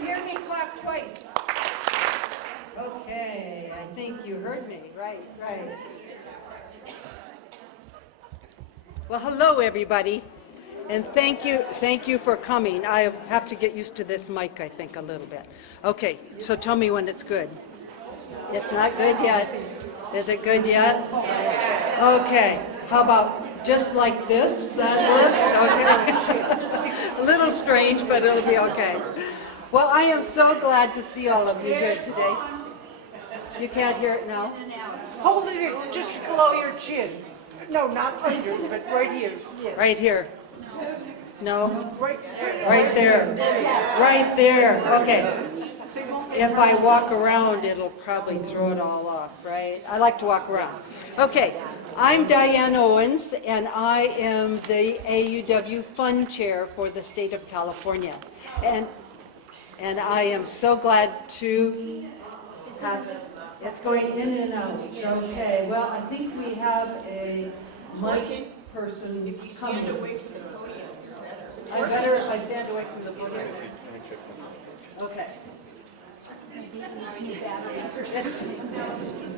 can hear me, clap twice. Okay, I think you heard me. Right. Well, hello, everybody, and thank you for coming. I have to get used to this mic, I think, a little bit. Okay, so tell me when it's good. It's not good yet. Is it good yet? Okay, how about just like this? That works? Okay. A little strange, but it'll be okay. Well, I am so glad to see all of you here today. You can't hear it now? Hold it just below your chin. No, not right here, but right here. Yes. Right here. No? Right there. Right there. Okay. If I walk around, it'll probably throw it all off, right? I like to walk around. Okay. I'm Diane Owens, and I am the AAUW Fund Chair for the state of California. And I am so glad to have this. It's going in and out. Okay. Well, I think we have a mic person If you stand coming. away from the podium, it's better. I better if I stand away from the podium. Okay.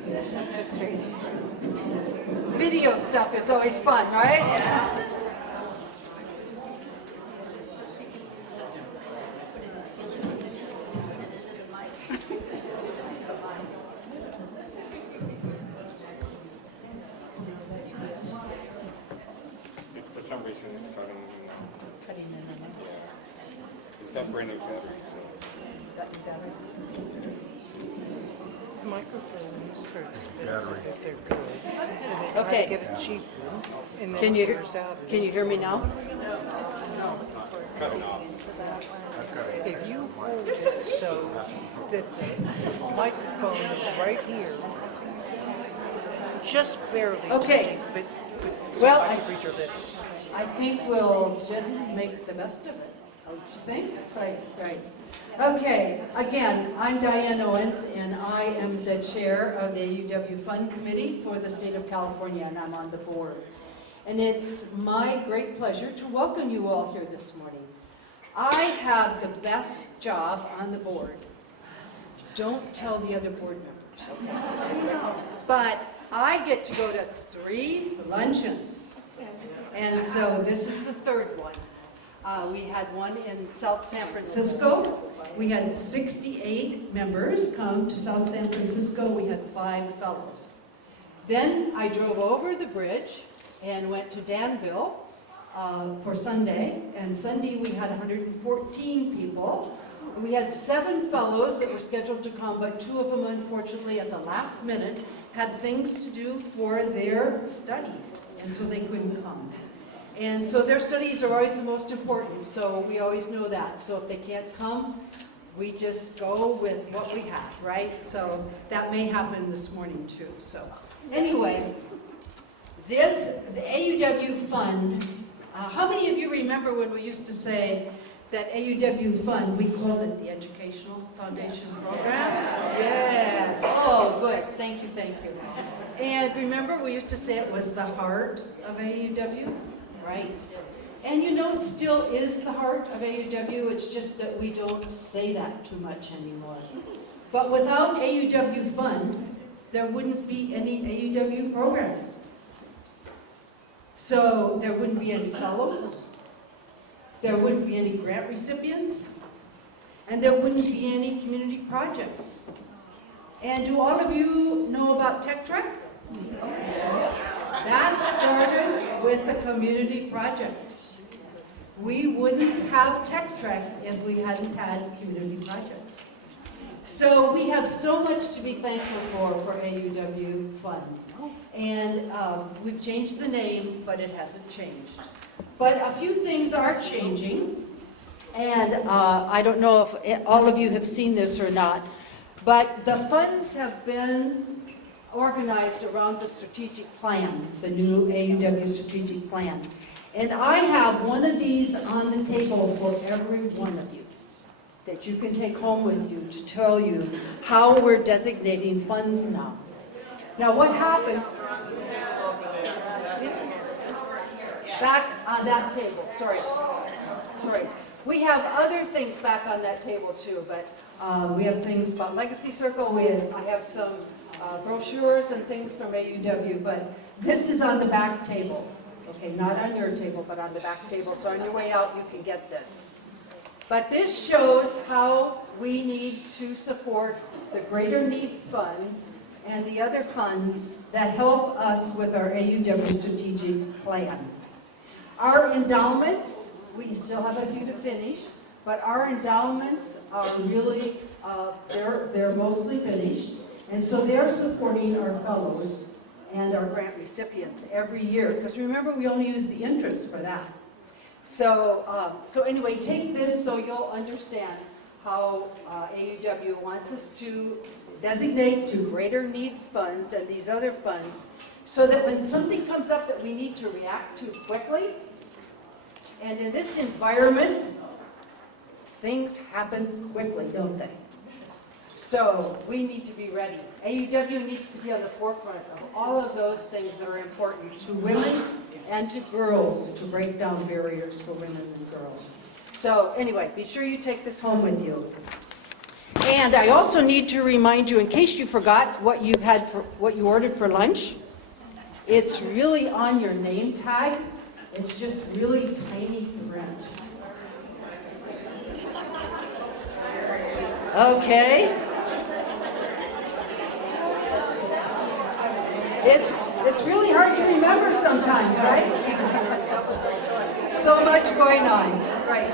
That's frustrating. Video stuff is always fun, right? Yeah. For some reason, it's cutting in and out. It's got brand new batteries, The microphones are expensive if they're good. Okay. Get it cheap, and then Can it wears out. you hear me now? it's cutting off. If you hold it so that the microphone is right here, just barely Okay. touching, but Well, I can read your lips. I think we'll just make the best of it. Don't you think? Right. Okay, again, I'm Diane Owens, and I am the chair of the AAUW Fund Committee for the state of California, and I'm on the board. And it's my great pleasure to welcome you all here this morning. I have the best job on the board. Don't tell the other board members, okay? But I get to go to 3 luncheons. And so this is the third one. We had one in South San Francisco. We had 68 members come to South San Francisco. We had 5 fellows. Then I drove over the bridge and went to Danville for Sunday. And Sunday we had 114 people. We had 7 fellows that were scheduled to come, but 2 of them, unfortunately, at the last minute, had things to do for their studies, and so they couldn't come. And so their studies are always the most important, so we always know that. So if they can't come, we just go with what we have, right? So that may happen this morning too. So anyway, the AAUW Fund, how many of you remember when we used to say that AAUW Fund, we called it the Educational Foundation Programs? Yeah. Oh, good. Thank you. And remember, we used to say it was the heart of AAUW? Right. And you know, it still is the heart of AAUW. It's just that we don't say that too much anymore. But without AAUW Fund, there wouldn't be any AAUW programs. So there wouldn't be any fellows. There wouldn't be any grant recipients. And there wouldn't be any community projects. And do all of you know about Tech Trek? That started with the community project. We wouldn't have Tech Trek if we hadn't had community projects. So we have so much to be thankful for AAUW Fund. And we've changed the name, but it hasn't changed. But a few things are changing. And I don't know if all of you have seen this or not, but the funds have been organized around the strategic plan, the new AAUW strategic plan. And I have one of these on the table for every one of you that you can take home with you to tell you how we're designating funds now. Now what happens? Back on that table, sorry. We have other things back on that table too, but we have things about Legacy Circle. I have some brochures and things from AUW, but this is on the back table. Okay, not on your table, but on the back table. So on your way out, you can get this. But this shows how we need to support the Greater Needs Funds and the other funds that help us with our AUW strategic plan. Our endowments, we still have a few to finish, but our endowments are really, they're mostly finished. And so they're supporting our fellows and our grant recipients every year. Because remember, we only use the interest for that. So, anyway, take this so you'll understand how AUW wants us to designate to Greater Needs Funds and these other funds so that when something comes up that we need to react to quickly, and in this environment, things happen quickly, don't they? So we need to be ready. AUW needs to be on the forefront of all of those things that are important to women and to girls, to break down barriers for women and girls. So anyway, be sure you take this home with you. And I also need to remind you, in case you forgot what you ordered for lunch, it's really on your name tag. It's just really tiny print. Okay. It's really hard to remember sometimes, right? So much going on. Right.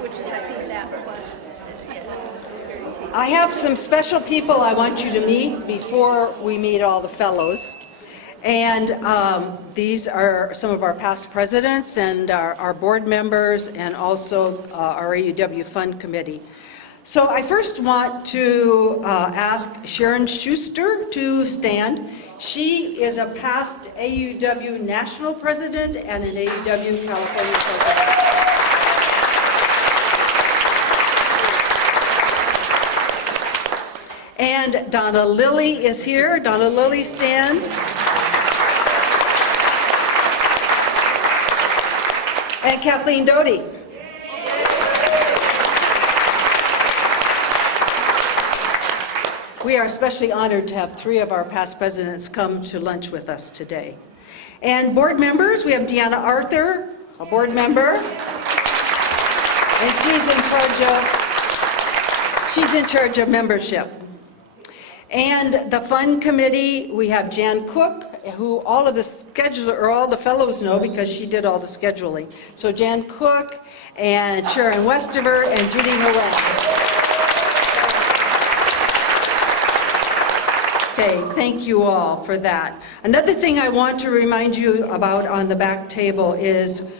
Which is, I think, that plus, yes, very tasty. I have some special people I want you to meet before we meet all the fellows. And these are some of our past presidents and our board members and also our AUW Fund Committee. So I first want to ask Sharon Schuster to stand. She is a past AUW national president and an AUW California president. And Donna Lilly is here. Donna Lilly, stand. And Kathleen Doty. We are especially honored to have 3 of our past presidents come to lunch with us today. And board members, we have Deanna Arthur, a board member. And she's in charge of membership. And the fund committee, we have Jan Cook, who all of the scheduler, or all the fellows know because she did all the scheduling. So Jan Cook and Sharon Westover and Judy Horan. Okay, thank you all for that. Another thing I want to remind you about on the back table is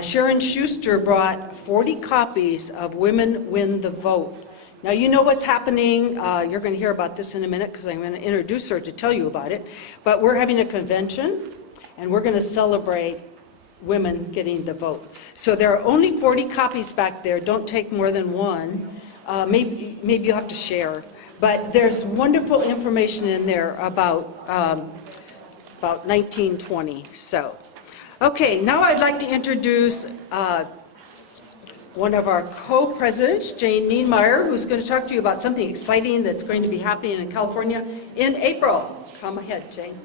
Sharon Schuster brought 40 copies of Women Win the Vote. Now, you know what's happening. You're going to hear about this in a minute because I'm going to introduce her to tell you about it. But we're having a convention, and we're going to celebrate women getting the vote. So there are only 40 copies back there. Don't take more than one. Maybe you'll have to share. But there's wonderful information in there about 1920. So, okay, now I'd like to introduce one of our co-presidents, Jane Nienmeyer, who's going to talk to you about something exciting that's going to be happening in California in April. Come ahead, Jane.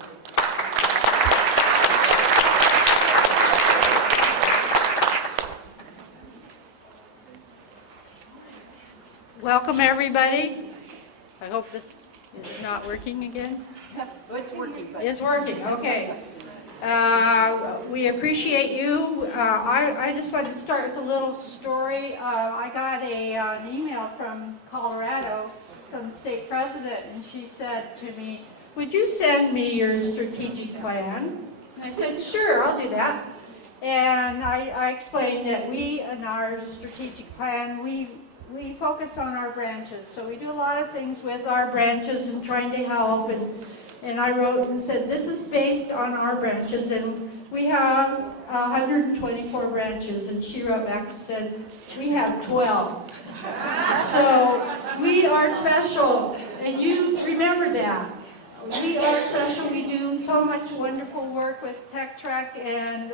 Welcome, everybody. I hope this is not working again. It's working. It's working, okay. We appreciate you. I just wanted to start with a little story. I got an email from Colorado, from the state president, and she said to me, "Would you send me your strategic plan?" And I said, "Sure, I'll do that." And I explained that we, in our strategic plan, we focus on our branches. So we do a lot of things with our branches and trying to help. And I wrote and said, this is based on our branches. And we have 124 branches. And she wrote back and said, we have 12. So we are special. And you remember that. We are special. We do so much wonderful work with Tech Trek and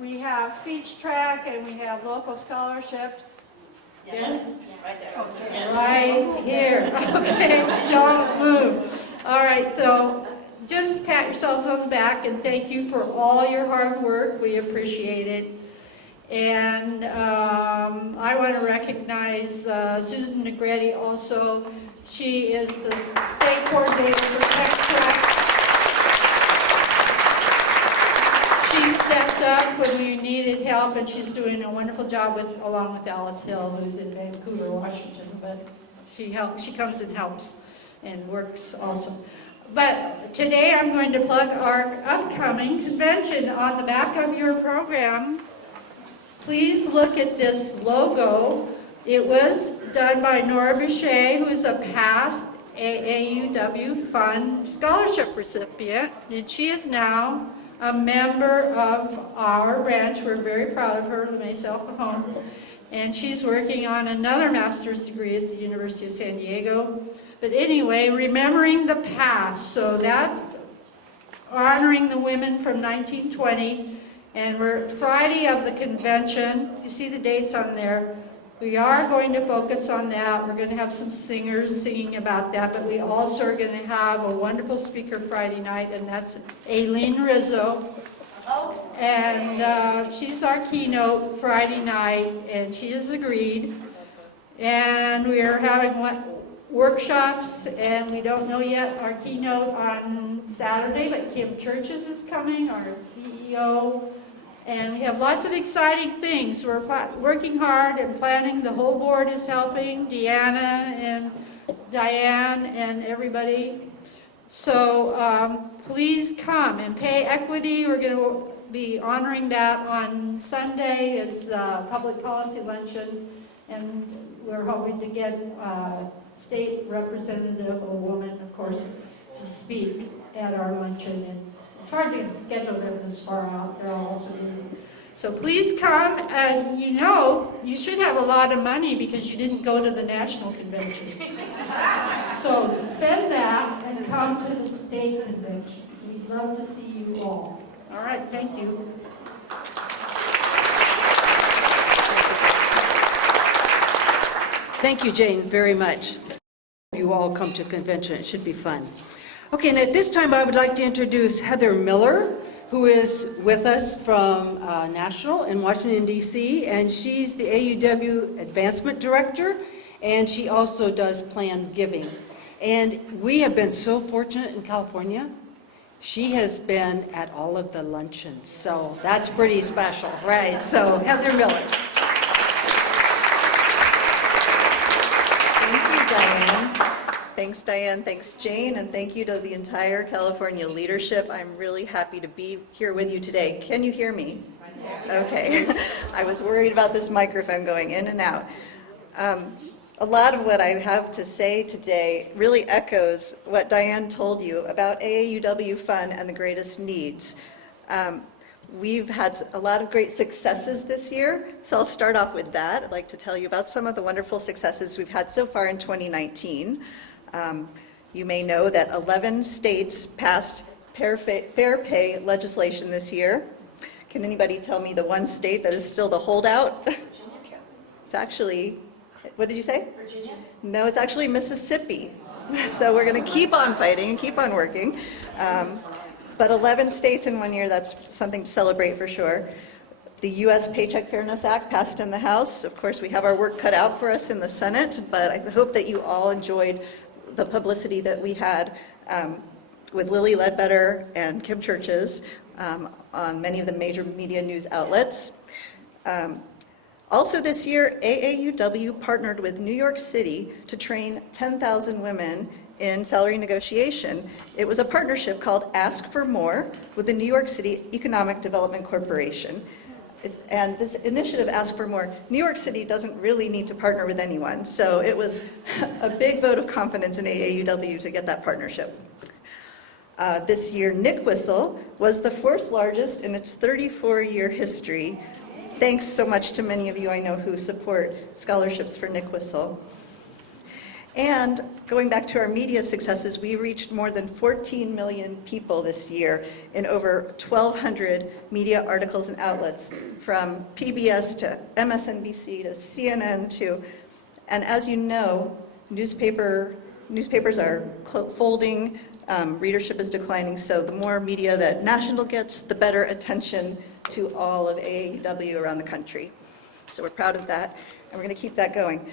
we have speech track and we have local scholarships. Yes? Right there. Okay, right here. Okay, don't move. All right, so just pat yourselves on the back and thank you for all your hard work. We appreciate it. And I want to recognize Susan Negretti also. She is the state coordinator for Tech Track. She stepped up when we needed help, and she's doing a wonderful job along with Alice Hill, who's in Vancouver, Washington. But she comes and helps and works also. But today I'm going to plug our upcoming convention. On the back of your program, please look at this logo. It was done by Nora Boucher, who is a past AAUW Fund scholarship recipient, and she is now a member of our branch. We're very proud of her, myself at home. And she's working on another master's degree at the University of San Diego. But anyway, remembering the past. So that's honoring the women from 1920. And we're Friday of the convention. You see the dates on there. We are going to focus on that. We're going to have some singers singing about that, but we also are going to have a wonderful speaker Friday night, and that's Aileen Rizzo. And she's our keynote Friday night, and she has agreed. And we are having workshops, and we don't know yet our keynote on Saturday, but Kim Churches is coming, our CEO. And we have lots of exciting things. We're working hard and planning. The whole board is helping, Deanna and Diane and everybody. So please come and pay equity. We're going to be honoring that on Sunday. It's the public policy luncheon, and we're hoping to get a state representative, a woman, of course, to speak at our luncheon. And it's hard to schedule them this far out. They're all so busy. So please come, and you should have a lot of money because you didn't go to the national convention. So spend that and come to the state convention. We'd love to see you all. All right, thank you. Thank you, Jane, very much. You all come to convention. It should be fun. Okay, and at this time I would like to introduce Heather Miller, who is with us from National in Washington, D.C., and she's the AUW Advancement Director, and she also does planned giving. And we have been so fortunate in California. She has been at all of the luncheons, so that's pretty special, right? So Heather Miller. Thank you, Diane. Thanks, Diane. Thanks, Jane. And thank you to the entire California leadership. I'm really happy to be here with you today. Can you hear me? Okay. I was worried about this microphone going in and out. A lot of what I have to say today really echoes what Diane told you about AAUW Fund and the greatest needs. We've had a lot of great successes this year, so I'll start off with that. I'd like to tell you about some of the wonderful successes we've had so far in 2019. You may know that 11 states passed fair pay legislation this year. Can anybody tell me the one state that is still the holdout? It's actually, what did you say? Virginia? No, it's actually Mississippi. So we're going to keep on fighting and keep on working. But 11 states in 1 year, that's something to celebrate for sure. The U.S. Paycheck Fairness Act passed in the House. Of course, we have our work cut out for us in the Senate, but I hope that you all enjoyed the publicity that we had with Lily Ledbetter and Kim Churches on many of the major media news outlets. Also this year, AAUW partnered with New York City to train 10,000 women in salary negotiation. It was a partnership called Ask for More with the New York City Economic Development Corporation. And this initiative, Ask for More, New York City doesn't really need to partner with anyone, so it was a big vote of confidence in AAUW to get that partnership. This year, Nick Whistle was the 4th largest in its 34-year history. Thanks so much to many of you I know who support scholarships for Nick Whistle. And going back to our media successes, we reached more than 14 million people this year in over 1,200 media articles and outlets, from PBS to MSNBC to CNN to, and as you know, newspapers are folding, readership is declining, so the more media that National gets, the better attention to all of AAUW around the country. So we're proud of that, and we're going to keep that going.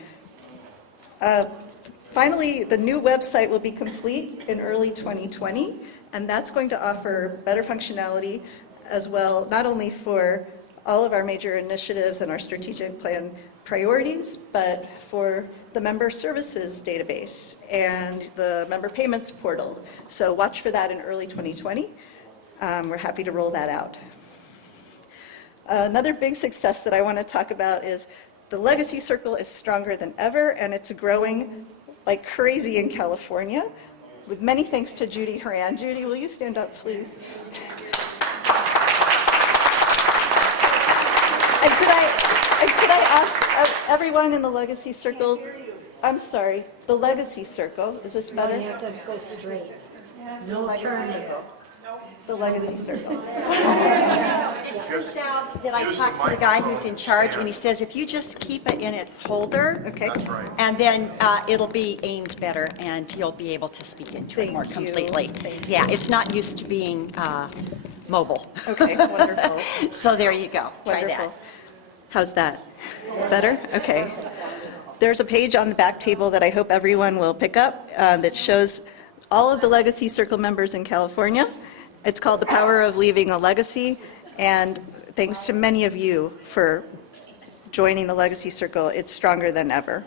Finally, the new website will be complete in early 2020, and that's going to offer better functionality as well, not only for all of our major initiatives and our strategic plan priorities, but for the member services database and the member payments portal. So watch for that in early 2020. We're happy to roll that out. Another big success that I want to talk about is the Legacy Circle is stronger than ever, and it's growing like crazy in California, with many thanks to Judy Horan. Judy, will you stand up, please? And could I ask everyone in the Legacy Circle, I'm sorry, the Legacy Circle, is this better? You have to go straight. The No Legacy turning. Circle. The Legacy Circle. It turns out that I talked to the guy who's in charge, and he says if you just keep it in its holder, Okay. and then it'll be aimed better, and you'll be able to speak into it more Thank you. completely. Thank Yeah, it's not used to being mobile. Okay, wonderful. So there you go. Try that. Wonderful. How's that? Better? Okay. There's a page on the back table that I hope everyone will pick up that shows all of the Legacy Circle members in California. It's called The Power of Leaving a Legacy, and thanks to many of you for joining the Legacy Circle. It's stronger than ever.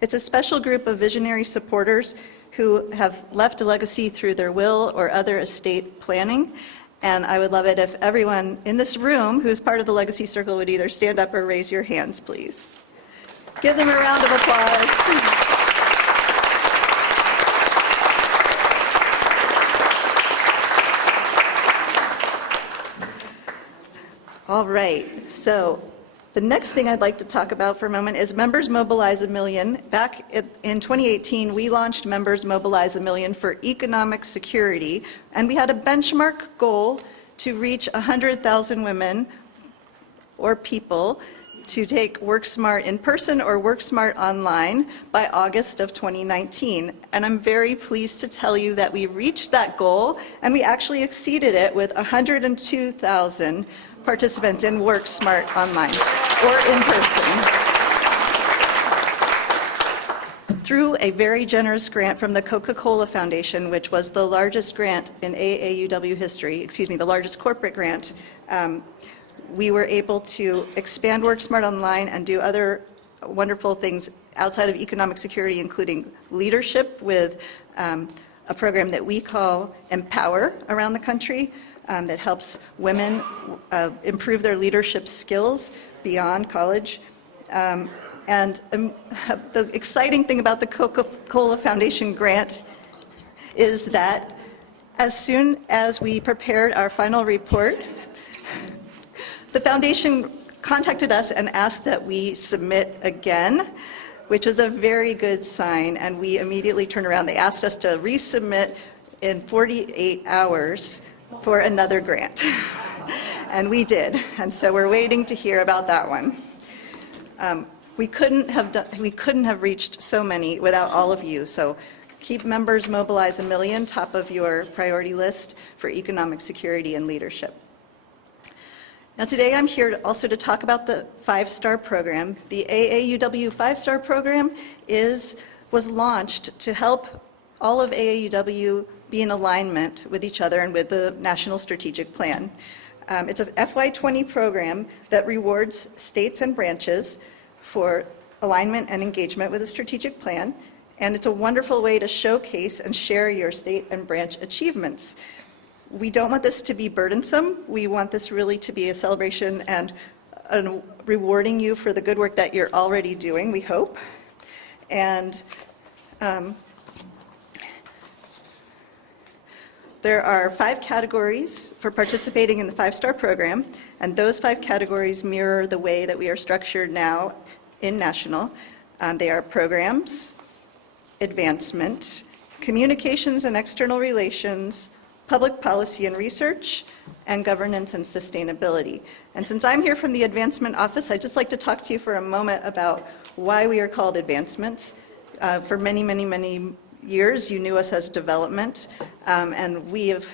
It's a special group of visionary supporters who have left a legacy through their will or other estate planning, and I would love it if everyone in this room who's part of the Legacy Circle would either stand up or raise your hands, please. Give them a round of applause. All right, so the next thing I'd like to talk about for a moment is Members Mobilize a Million. Back in 2018, we launched Members Mobilize a Million for economic security, and we had a benchmark goal to reach 100,000 women or people to take Work Smart in person or Work Smart online by August of 2019. And I'm very pleased to tell you that we reached that goal, and we actually exceeded it with 102,000 participants in Work Smart online or in person. Through a very generous grant from the Coca-Cola Foundation, which was the largest grant in AAUW history, the largest corporate grant, we were able to expand Work Smart online and do other wonderful things outside of economic security, including leadership with a program that we call Empower around the country, that helps women improve their leadership skills beyond college. And the exciting thing about the Coca-Cola Foundation grant is that as soon as we prepared our final report, the foundation contacted us and asked that we submit again, which was a very good sign, and we immediately turned around. They asked us to resubmit in 48 hours for another grant. And we did, and so we're waiting to hear about that one. We couldn't have reached so many without all of you, so keep Members Mobilize a Million top of your priority list for economic security and leadership. Now today I'm here also to talk about the 5-Star program. The AAUW 5-Star program was launched to help all of AAUW be in alignment with each other and with the National Strategic Plan. It's a FY20 program that rewards states and branches for alignment and engagement with the strategic plan, and it's a wonderful way to showcase and share your state and branch achievements. We don't want this to be burdensome. We want this really to be a celebration and rewarding you for the good work that you're already doing, we hope. And there are 5 categories for participating in the 5-Star program, and those 5 categories mirror the way that we are structured now in National. They are programs, advancement, communications and external relations, public policy and research, and governance and sustainability. And since I'm here from the advancement office, I'd just like to talk to you for a moment about why we are called advancement. For many, many, many years, you knew us as development, and we have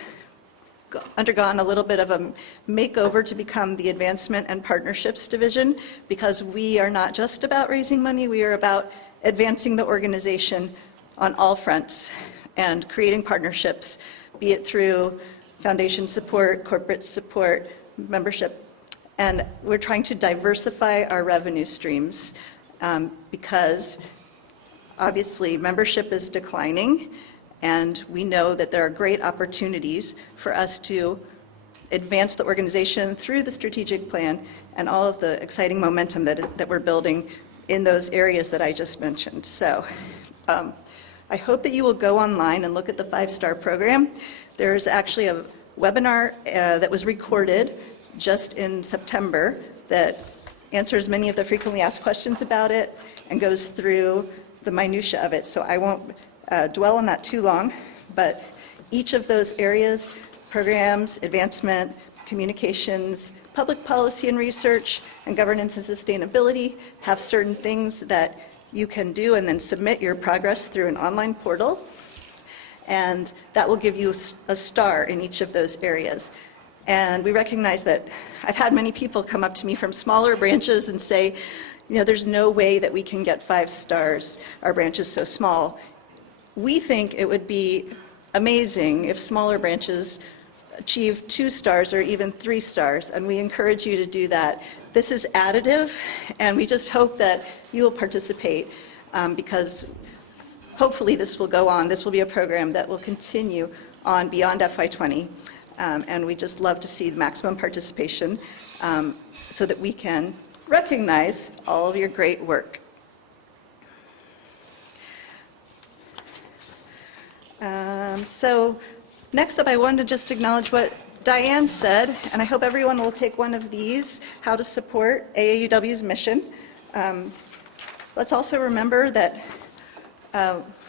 undergone a little bit of a makeover to become the Advancement and Partnerships Division, because we are not just about raising money, we are about advancing the organization on all fronts and creating partnerships, be it through foundation support, corporate support, membership. And we're trying to diversify our revenue streams because obviously membership is declining, and we know that there are great opportunities for us to advance the organization through the strategic plan and all of the exciting momentum that we're building in those areas that I just mentioned. So I hope that you will go online and look at the 5-star program. There's actually a webinar that was recorded just in September that answers many of the frequently asked questions about it and goes through the minutia of it. So I won't dwell on that too long, but each of those areas, programs, advancement, communications, public policy and research, and governance and sustainability, have certain things that you can do and then submit your progress through an online portal, and that will give you a star in each of those areas. And we recognize that I've had many people come up to me from smaller branches and say, you know, there's no way that we can get 5 stars. Our branch is so small. We think it would be amazing if smaller branches achieve 2 stars or even 3 stars, and we encourage you to do that. This is additive, and we just hope that you will participate because hopefully this will go on. This will be a program that will continue on beyond FY20, and we just love to see maximum participation so that we can recognize all of your great work. So next up, I wanted to just acknowledge what Diane said, and I hope everyone will take one of these, how to support AAUW's mission. Let's also remember that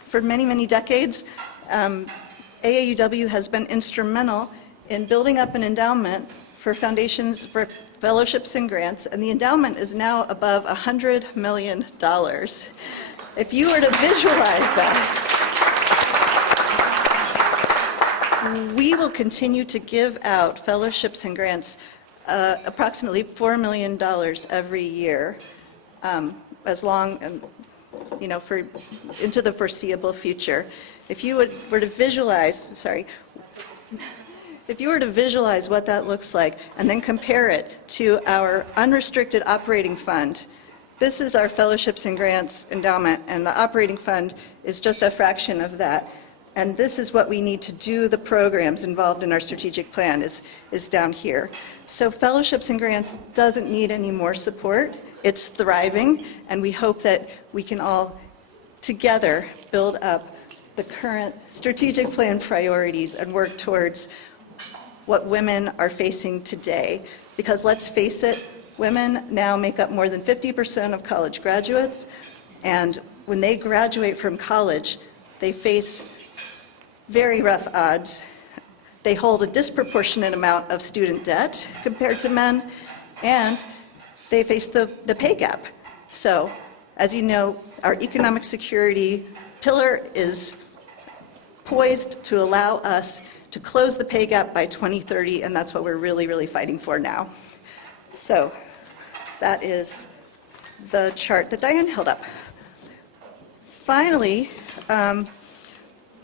for many, many decades, AAUW has been instrumental in building up an endowment for foundations, for fellowships and grants, and the endowment is now above $100 million. If you were to visualize that, we will continue to give out fellowships and grants approximately $4 million every year, as long, you know, for into the foreseeable future. If you were to visualize, if you were to visualize what that looks like and then compare it to our unrestricted operating fund, this is our fellowships and grants endowment, and the operating fund is just a fraction of that. And this is what we need to do the programs involved in our strategic plan is down here. So fellowships and grants doesn't need any more support. It's thriving, and we hope that we can all together build up the current strategic plan priorities and work towards what women are facing today. Because let's face it, women now make up more than 50% of college graduates, and when they graduate from college, they face very rough odds. They hold a disproportionate amount of student debt compared to men, and they face the pay gap. So, as you know, our economic security pillar is poised to allow us to close the pay gap by 2030, and that's what we're really, really fighting for now. So, that is the chart that Diane held up. Finally,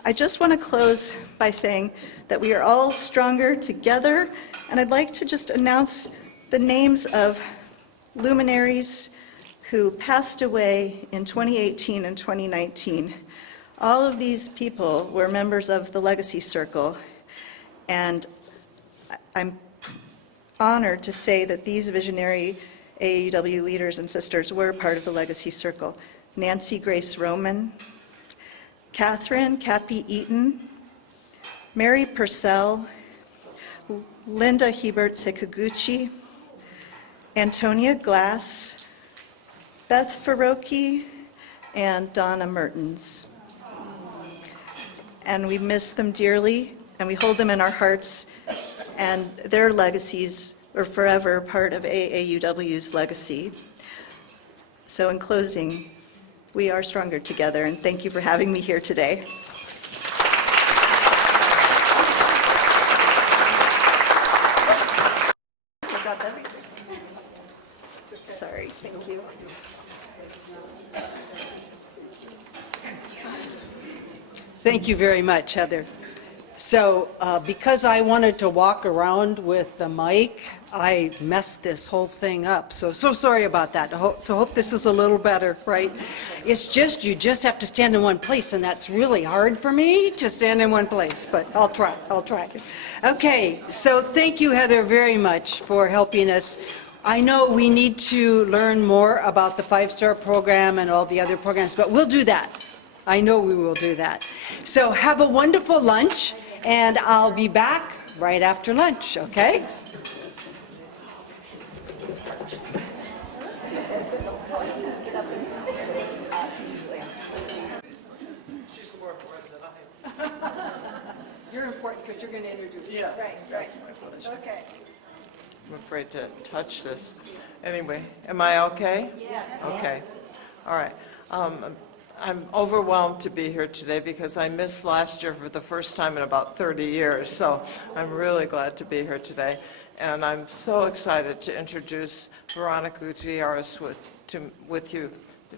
I just want to close by saying that we are all stronger together, and I'd like to just announce the names of luminaries who passed away in 2018 and 2019. All of these people were members of the Legacy Circle, and I'm honored to say that these visionary AAUW leaders and sisters were part of the Legacy Circle. Nancy Grace Roman, Catherine Cappy Eaton, Mary Purcell, Linda Hebert Sekaguchi, Antonia Glass, Beth Faroki, and Donna Mertens. and we miss them dearly, and we hold them in our hearts, and their legacies are forever part of AAUW's legacy. So in closing, we are stronger together, and thank you for having me here today. I dropped everything. Sorry, thank you. Thank you very much, Heather. So because I wanted to walk around with the mic, I messed this whole thing up. So sorry about that. So hope this is a little better, right? It's just, you just have to stand in one place, and that's really hard for me to stand in one place, but I'll try. Okay, so thank you, Heather, very much for helping us. I know we need to learn more about the 5-star program and all the other programs, but we'll do that. I know we will do that. So have a wonderful lunch, and I'll be back right after lunch, okay? You're important because you're going to introduce me. Yes, Right. that's my pleasure. Okay. I'm afraid to touch this. Anyway, am I okay? Yes. Okay, all right. I'm overwhelmed to be here today because I missed last year for the first time in about 30 years, so I'm really glad to be here today. And I'm so excited to introduce Veronica Gutierrez with you,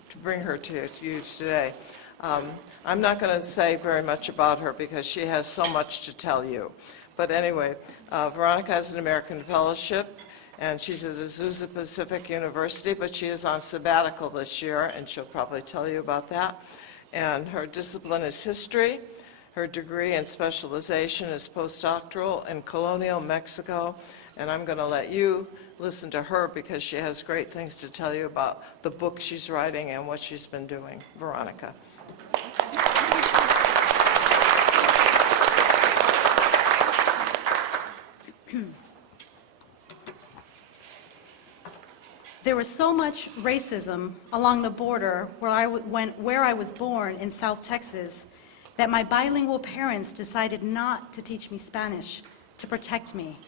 to bring her to you today. I'm not going to say very much about her because she has so much to tell you. But anyway, Veronica has an American fellowship, and she's at Azusa Pacific University, but she is on sabbatical this year, and she'll probably tell you about that. And her discipline is history. Her degree and specialization is postdoctoral in colonial Mexico, and I'm going to let you listen to her because she has great things to tell you about the book she's writing and what she's been doing. Veronica. There was so much racism along the border where I was born in South Texas that my bilingual parents decided not to teach me Spanish to protect me.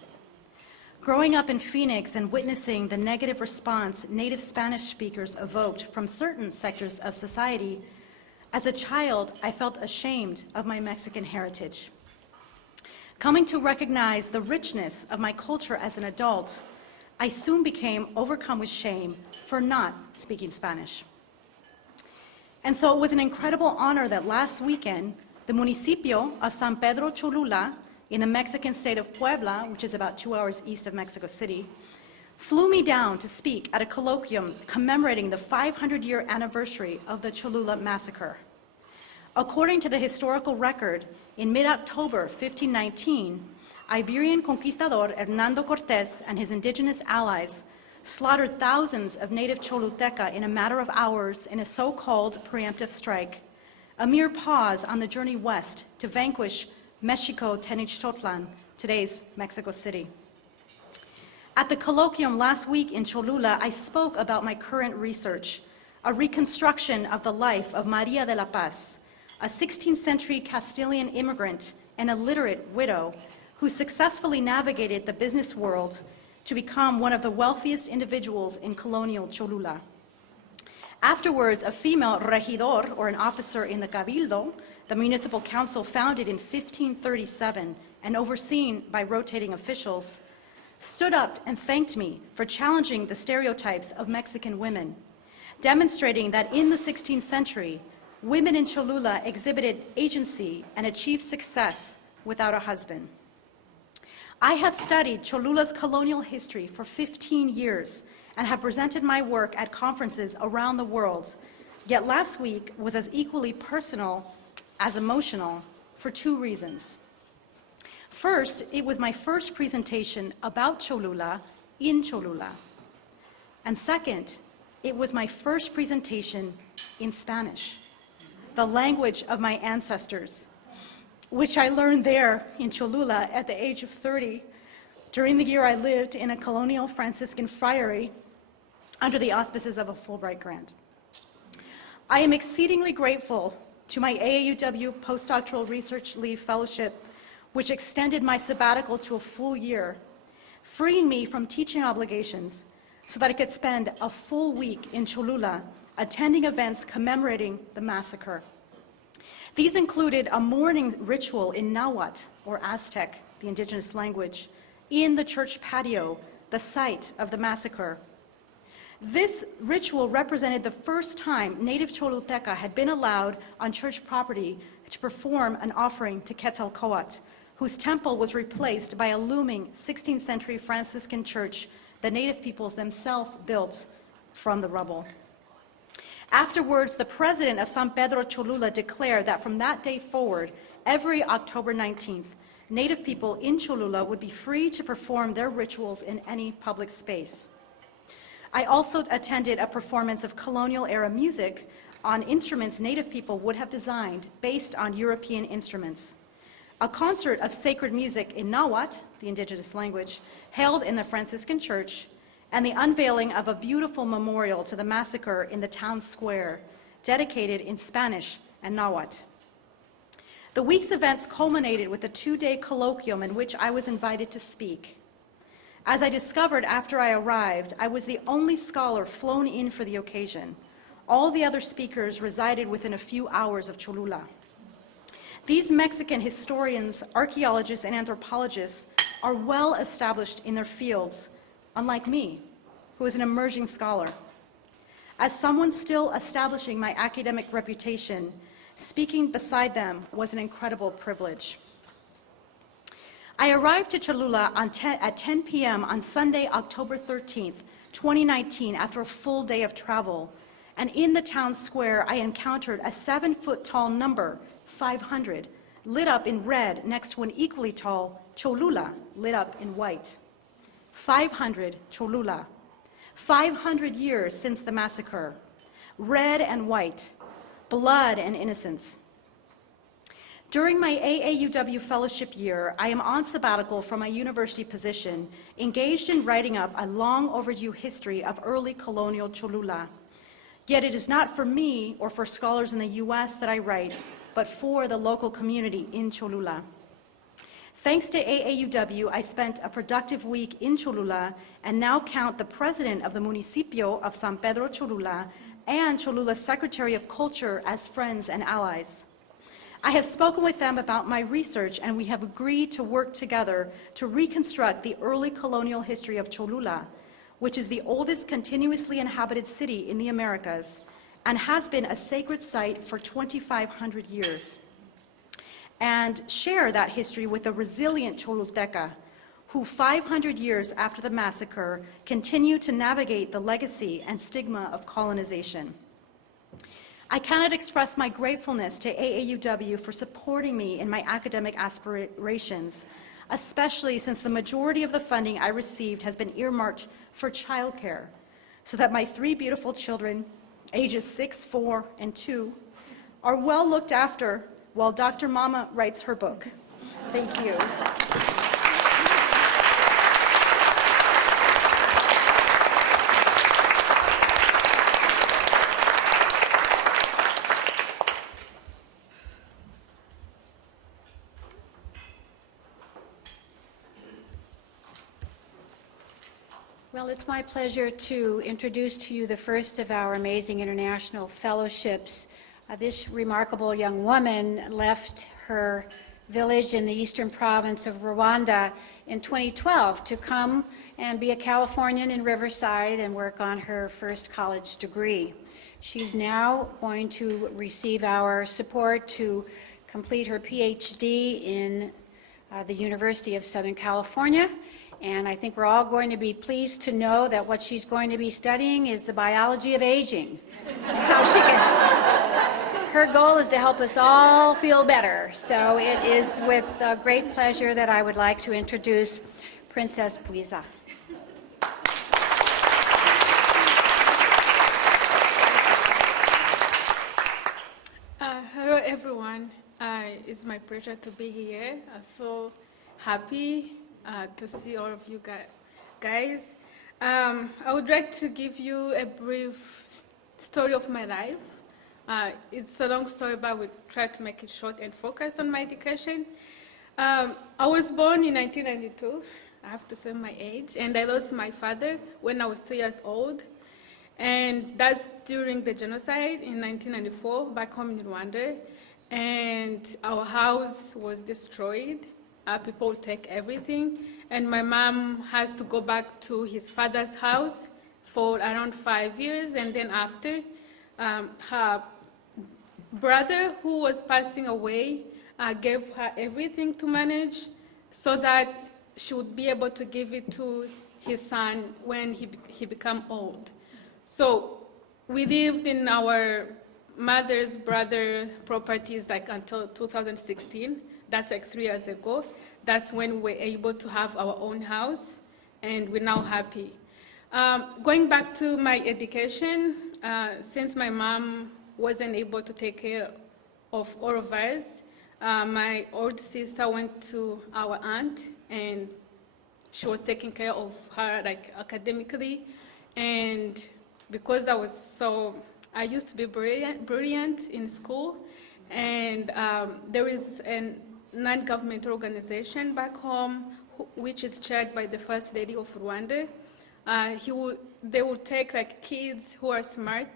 Growing up in Phoenix and witnessing the negative response native Spanish speakers evoked from certain sectors of society, as a child, I felt ashamed of my Mexican heritage. Coming to recognize the richness of my culture as an adult, I soon became overcome with shame for not speaking Spanish. And so it was an incredible honor that last weekend, the municipio of San Pedro Cholula in the Mexican state of Puebla, which is about 2 hours east of Mexico City, flew me down to speak at a colloquium commemorating the 500-year anniversary of the Cholula massacre. According to the historical record, in mid-October 1519, Iberian conquistador Hernando Cortés and his indigenous allies slaughtered thousands of native Choluteca in a matter of hours in a so-called preemptive strike, a mere pause on the journey west to vanquish Mexico Tenochtitlan, today's Mexico City. At the colloquium last week in Cholula, I spoke about my current research, a reconstruction of the life of Maria de la Paz, a 16th century Castilian immigrant and illiterate widow who successfully navigated the business world to become one of the wealthiest individuals in colonial Cholula. Afterwards, a female regidor, or an officer in the Cabildo, the municipal council founded in 1537 and overseen by rotating officials, stood up and thanked me for challenging the stereotypes of Mexican women, demonstrating that in the 16th century, women in Cholula exhibited agency and achieved success without a husband. I have studied Cholula's colonial history for 15 years and have presented my work at conferences around the world, yet last week was as equally personal as emotional for 2 reasons. First, it was my first presentation about Cholula in Cholula. And second, it was my first presentation in Spanish, the language of my ancestors, which I learned there in Cholula at the age of 30 during the year I lived in a colonial Franciscan friary under the auspices of a Fulbright grant. I am exceedingly grateful to my AAUW postdoctoral research leave fellowship, which extended my sabbatical to a full year, freeing me from teaching obligations so that I could spend a full week in Cholula attending events commemorating the massacre. These included a morning ritual in Nahuatl, or Aztec, the indigenous language, in the church patio, the site of the massacre. This ritual represented the first time native Choluteca had been allowed on church property to perform an offering to Quetzalcoatl, whose temple was replaced by a looming 16th century Franciscan church the native peoples themselves built from the rubble. Afterwards, the president of San Pedro Cholula declared that from that day forward, every October 19th, native people in Cholula would be free to perform their rituals in any public space. I also attended a performance of colonial-era music on instruments native people would have designed based on European instruments. A concert of sacred music in Nahuatl, the indigenous language, held in the Franciscan church, and the unveiling of a beautiful memorial to the massacre in the town square, dedicated in Spanish and Nahuatl. The week's events culminated with a 2-day colloquium in which I was invited to speak. As I discovered after I arrived, I was the only scholar flown in for the occasion. All the other speakers resided within a few hours of Cholula. These Mexican historians, archaeologists, and anthropologists are well established in their fields, unlike me, who is an emerging scholar. As someone still establishing my academic reputation, speaking beside them was an incredible privilege. I arrived to Cholula at 10 p.m. on Sunday, October 13th, 2019, after a full day of travel. And in the town square, I encountered a 7-foot-tall number, 500, lit up in red next to an equally tall Cholula, lit up in white. 500 Cholula. 500 years since the massacre. Red and white. Blood and innocence. During my AAUW fellowship year, I am on sabbatical from my university position, engaged in writing up a long overdue history of early colonial Cholula. Yet it is not for me or for scholars in the US that I write, but for the local community in Cholula. Thanks to AAUW, I spent a productive week in Cholula and now count the president of the municipio of San Pedro Cholula and Cholula's Secretary of Culture as friends and allies. I have spoken with them about my research, and we have agreed to work together to reconstruct the early colonial history of Cholula, which is the oldest continuously inhabited city in the Americas and has been a sacred site for 2,500 years, and share that history with a resilient Choluteca who 500 years after the massacre continue to navigate the legacy and stigma of colonization. I cannot express my gratefulness to AAUW for supporting me in my academic aspirations, especially since the majority of the funding I received has been earmarked for childcare, so that my 3 beautiful children, ages 6, 4, and 2, are well looked after while Dr. Mama writes her book. Thank you. Well, it's my pleasure to introduce to you the first of our amazing international fellowships. This remarkable young woman left her village in the eastern province of Rwanda in 2012 to come and be a Californian in Riverside and work on her first college degree. She's now going to receive our support to complete her PhD in the University of Southern California. And I think we're all going to be pleased to know that what she's going to be studying is the biology of aging. How she can, her goal is to help us all feel better. So it is with great pleasure that I would like to introduce Princess Buiza. Hello, everyone. It's my pleasure to be here. I feel happy to see all of you guys. I would like to give you a brief story of my life. It's a long story, but we try to make it short and focus on my education. I was born in 1992. I have to say my age, and I lost my father when I was 2 years old. And that's during the genocide in 1994 back home in Rwanda. And our house was destroyed. People take everything. And my mom has to go back to his father's house for around 5 years. And then after, her brother who was passing away gave her everything to manage so that she would be able to give it to his son when he became old. So we lived in our mother's brother properties like until 2016. That's like 3 years ago. That's when we were able to have our own house, and we're now happy. Going back to my education, since my mom wasn't able to take care of all of us, my old sister went to our aunt, and she was taking care of her like academically. And because I used to be brilliant in school, and there is a non-governmental organization back home which is chaired by the First Lady of Rwanda. They will take like kids who are smart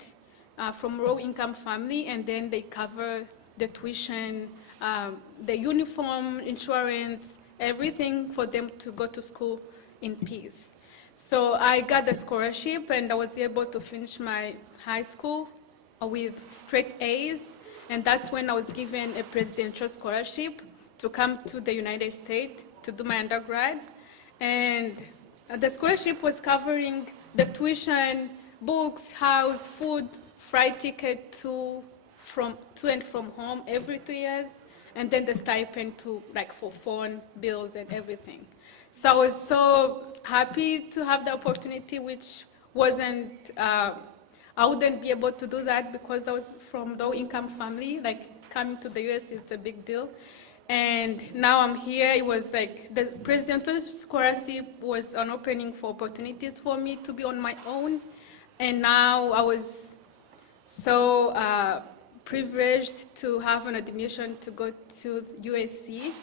from low-income family, and then they cover the tuition, the uniform, insurance, everything for them to go to school in peace. So I got the scholarship, and I was able to finish my high school with straight A's, and that's when I was given a presidential scholarship to come to the United States to do my undergrad. And the scholarship was covering the tuition, books, house, food, flight ticket to and from home every 2 years, and then the stipend for phone bills and everything. So I was so happy to have the opportunity, which wasn't, I wouldn't be able to do that because I was from low-income family. Like coming to the US, it's a big deal. And now I'm here. It was like the presidential scholarship was an opening for opportunities for me to be on my own. And now I was so privileged to have an admission to go to USC.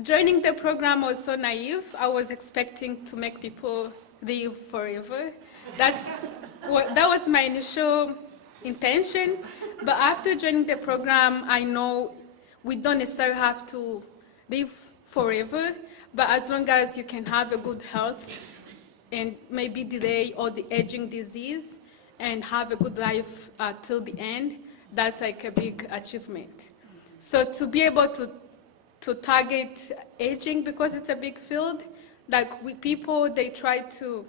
Joining the program, I was so naive. I was expecting to make people live forever. That was my initial intention. But after joining the program, I know we don't necessarily have to live forever, but as long as you can have a good health and maybe delay all the aging disease and have a good life till the end, that's like a big achievement. So to be able to target aging, because it's a big field, like people, they try to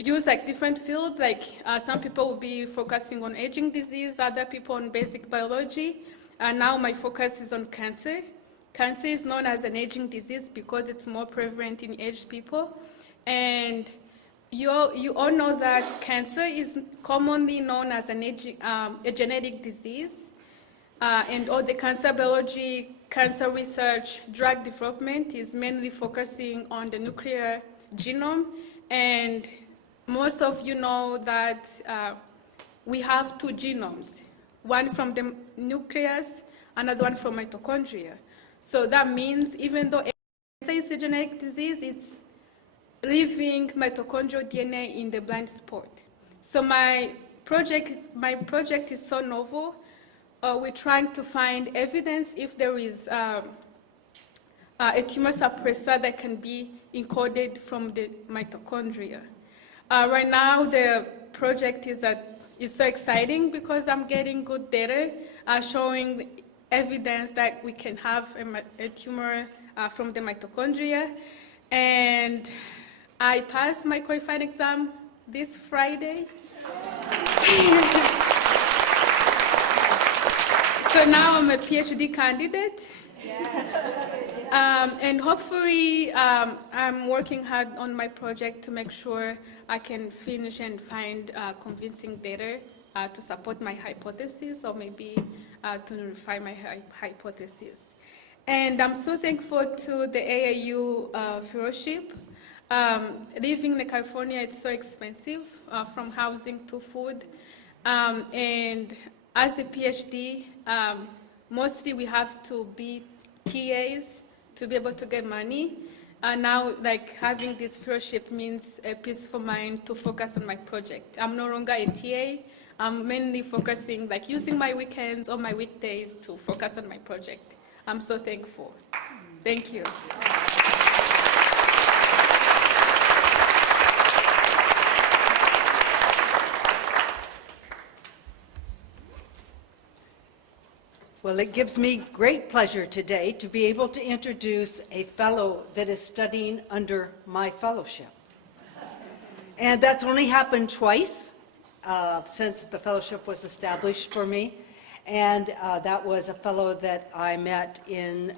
use like different fields, like some people will be focusing on aging disease, other people on basic biology. And now my focus is on cancer. Cancer is known as an aging disease because it's more prevalent in aged people. And you all know that cancer is commonly known as a genetic disease. And all the cancer biology, cancer research, drug development is mainly focusing on the nuclear genome. And most of you know that we have two genomes, one from the nucleus, another one from mitochondria. So that means even though cancer is a genetic disease, it's leaving mitochondrial DNA in the blind spot. So my project is so novel. We're trying to find evidence if there is a tumor suppressor that can be encoded from the mitochondria. Right now, the project is so exciting because I'm getting good data showing evidence that we can have a tumor from the mitochondria. And I passed my qualifying exam this Friday. So now I'm a PhD candidate. And hopefully I'm working hard on my project to make sure I can finish and find convincing data to support my hypothesis, or maybe to verify my hypothesis. And I'm so thankful to the AAU fellowship. Living in California, it's so expensive, from housing to food. And as a PhD, mostly we have to be TAs to be able to get money. And now, like, having this fellowship means a peaceful mind to focus on my project. I'm no longer a TA. I'm mainly focusing, like, using my weekends or my weekdays to focus on my project. I'm so thankful. Thank you. Well, it gives me great pleasure today to be able to introduce a fellow that is studying under my fellowship. And that's only happened twice since the fellowship was established for me. And that was a fellow that I met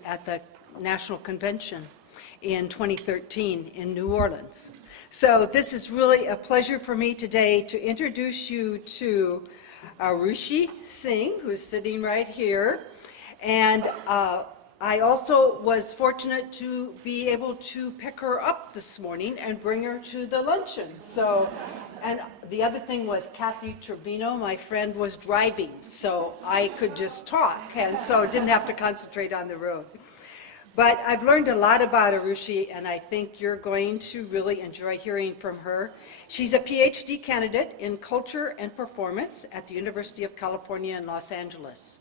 at the National Convention in 2013 in New Orleans. So this is really a pleasure for me today to introduce you to Arushi Singh, who's sitting right here. And I also was fortunate to be able to pick her up this morning and bring her to the luncheon. So, and the other thing was Kathy Trevino, my friend, was driving, so I could just talk, and so didn't have to concentrate on the road. But I've learned a lot about Arushi, and I think you're going to really enjoy hearing from her. She's a PhD candidate in culture and performance at the University of California in Los Angeles.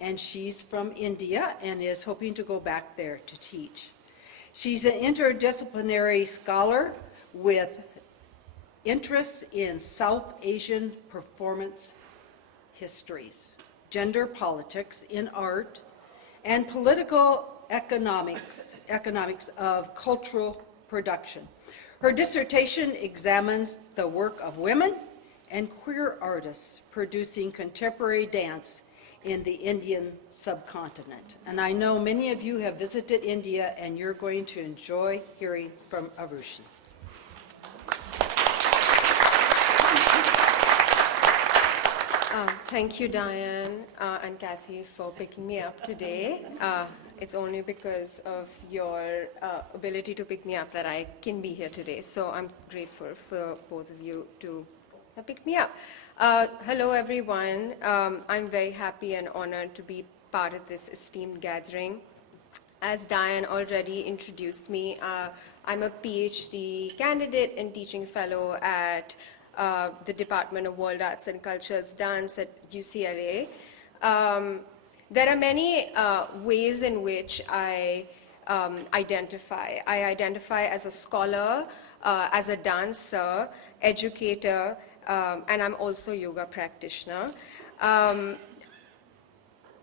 And she's from India and is hoping to go back there to teach. She's an interdisciplinary scholar with interests in South Asian performance histories, gender politics in art, and political economics of cultural production. Her dissertation examines the work of women and queer artists producing contemporary dance in the Indian subcontinent. And I know many of you have visited India, and you're going to enjoy hearing from Arushi. Thank you, Diane and Kathy, for picking me up today. It's only because of your ability to pick me up that I can be here today. So I'm grateful for both of you to have picked me up. Hello, everyone. I'm very happy and honored to be part of this esteemed gathering. As Diane already introduced me, I'm a PhD candidate and teaching fellow at the Department of World Arts and Culture's Dance at UCLA. There are many ways in which I identify. I identify as a scholar, as a dancer, educator, and I'm also a yoga practitioner.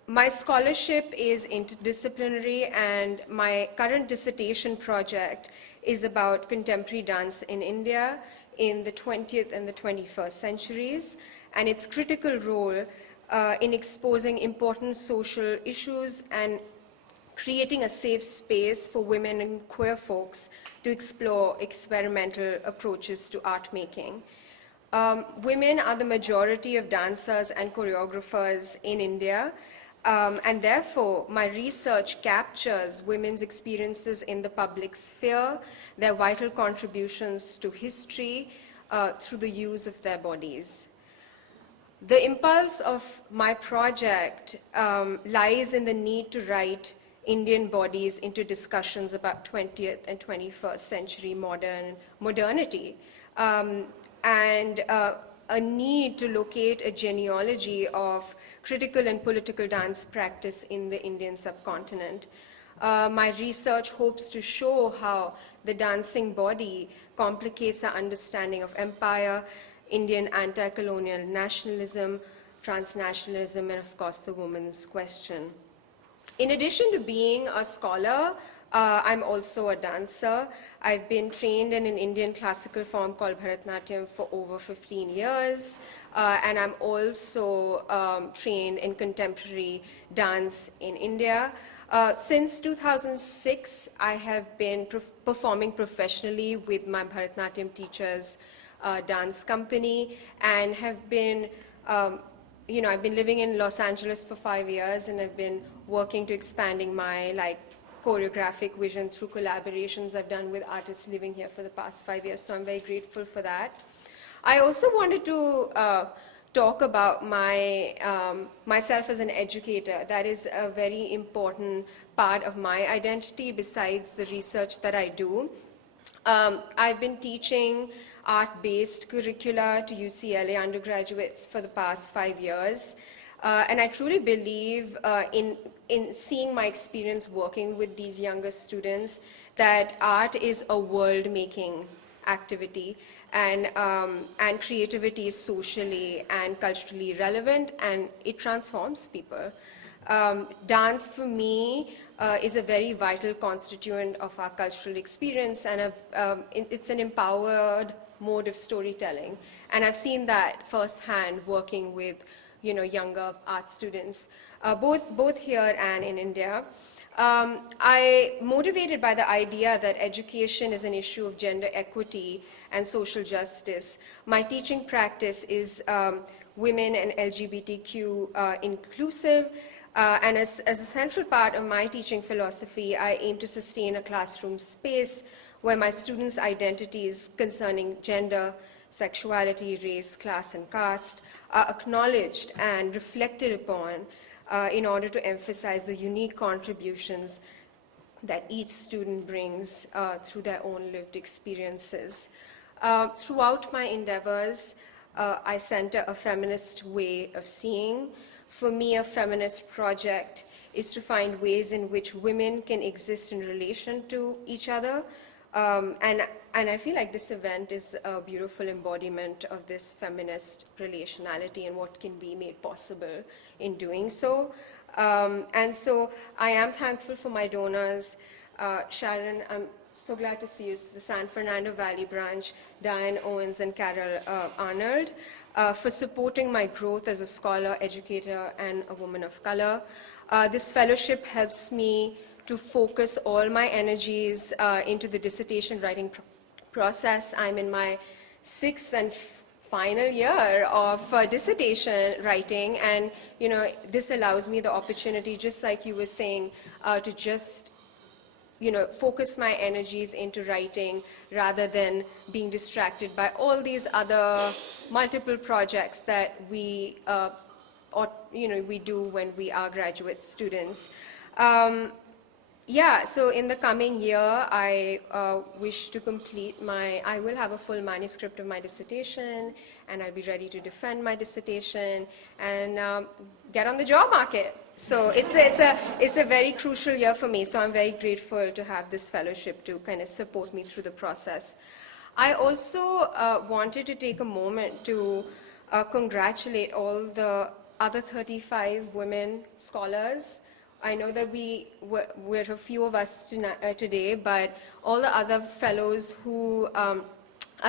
My scholarship is interdisciplinary, and my current dissertation project is about contemporary dance in India in the 20th and the 21st centuries, and its critical role in exposing important social issues and creating a safe space for women and queer folks to explore experimental approaches to art making. Women are the majority of dancers and choreographers in India, and therefore my research captures women's experiences in the public sphere, their vital contributions to history through the use of their bodies. The impulse of my project lies in the need to write Indian bodies into discussions about 20th and 21st century modernity, and a need to locate a genealogy of critical and political dance practice in the Indian subcontinent. My research hopes to show how the dancing body complicates our understanding of empire, Indian anti-colonial nationalism, transnationalism, and of course the woman's question. In addition to being a scholar, I'm also a dancer. I've been trained in an Indian classical form called Bharatanatyam for over 15 years, and I'm also trained in contemporary dance in India. Since 2006, I have been performing professionally with my Bharatanatyam teachers' dance company, and have been, I've been living in Los Angeles for 5 years, and I've been working to expanding my choreographic vision through collaborations I've done with artists living here for the past 5 years, so I'm very grateful for that. I also wanted to talk about myself as an educator. That is a very important part of my identity besides the research that I do. I've been teaching art-based curricula to UCLA undergraduates for the past 5 years. And I truly believe in seeing my experience working with these younger students that art is a world-making activity, and creativity is socially and culturally relevant, and it transforms people. Dance for me is a very vital constituent of our cultural experience, and it's an empowered mode of storytelling. And I've seen that firsthand working with younger art students, both here and in India. I motivated by the idea that education is an issue of gender equity and social justice. My teaching practice is women and LGBTQ inclusive, and as a central part of my teaching philosophy, I aim to sustain a classroom space where my students' identities concerning gender, sexuality, race, class, and caste are acknowledged and reflected upon in order to emphasize the unique contributions that each student brings through their own lived experiences. Throughout my endeavors, I center a feminist way of seeing. For me, a feminist project is to find ways in which women can exist in relation to each other. And I feel like this event is a beautiful embodiment of this feminist relationality and what can be made possible in doing so. And so I am thankful for my donors. Sharon, I'm so glad to see you, the San Fernando Valley branch, Diane Owens and Carol Arnold, for supporting my growth as a scholar, educator, and a woman of color. This fellowship helps me to focus all my energies into the dissertation writing process. I'm in my 6th and final year of dissertation writing, and this allows me the opportunity, just like you were saying, to just focus my energies into writing rather than being distracted by all these other multiple projects that we do when we are graduate students. So in the coming year, I wish to complete I will have a full manuscript of my dissertation, and I'll be ready to defend my dissertation and get on the job market. So it's a very crucial year for me, so I'm very grateful to have this fellowship to kind of support me through the process. I also wanted to take a moment to congratulate all the other 35 women scholars. I know that we're a few of us today, but all the other fellows who are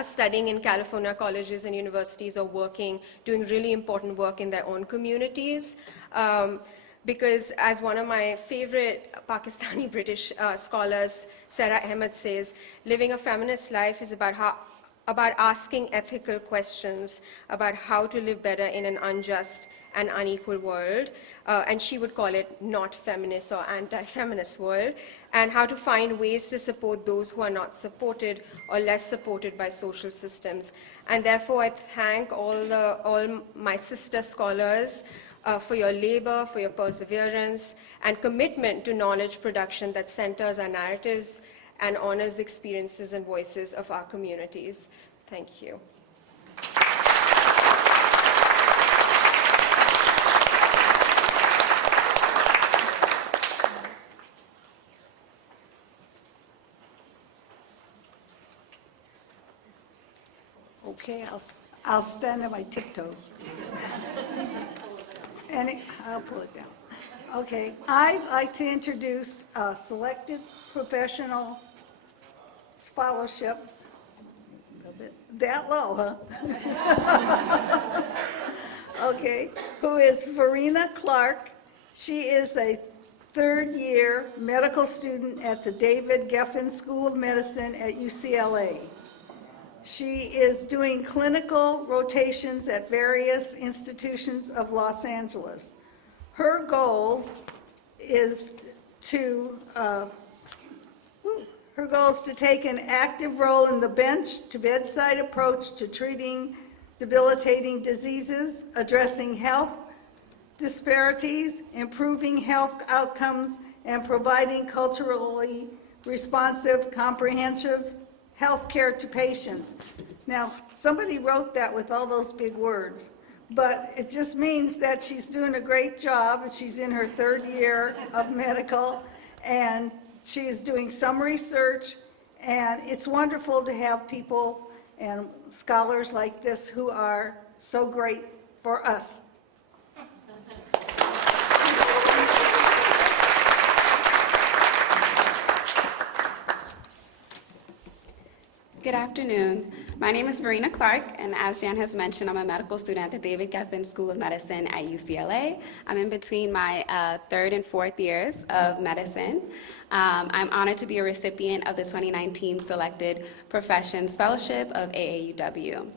studying in California colleges and universities or doing really important work in their own communities. Because as one of my favorite Pakistani British scholars, Sarah Ahmed, says, living a feminist life is about asking ethical questions about how to live better in an unjust and unequal world, and she would call it not feminist or anti-feminist world, and how to find ways to support those who are not supported or less supported by social systems. And therefore, I thank all my sister scholars for your labor, for your perseverance, and commitment to knowledge production that centers our narratives and honors the experiences and voices of our communities. Thank you. Okay, I'll stand on my tiptoes. And I'll pull it down. Okay, I'd like to introduce a selected professional scholarship. A bit that low, huh? Okay, who is Verena Clark. She is a third-year medical student at the David Geffen School of Medicine at UCLA. She is doing clinical rotations at various institutions of Los Angeles. Her goal is to take an active role in the bench to bedside approach to treating debilitating diseases, addressing health disparities, improving health outcomes, and providing culturally responsive, comprehensive health care to patients. Now, somebody wrote that with all those big words, but it just means that she's doing a great job, and she's in her 3rd year of medical, and she is doing some research, and it's wonderful to have people and scholars like this who are so great for us. Good afternoon. My name is Marina Clark, and as Jan has mentioned, I'm a medical student at the David Geffen School of Medicine at UCLA. I'm in between my 3rd and 4th years of medicine. I'm honored to be a recipient of the 2019 Selected Professions Fellowship of AAUW.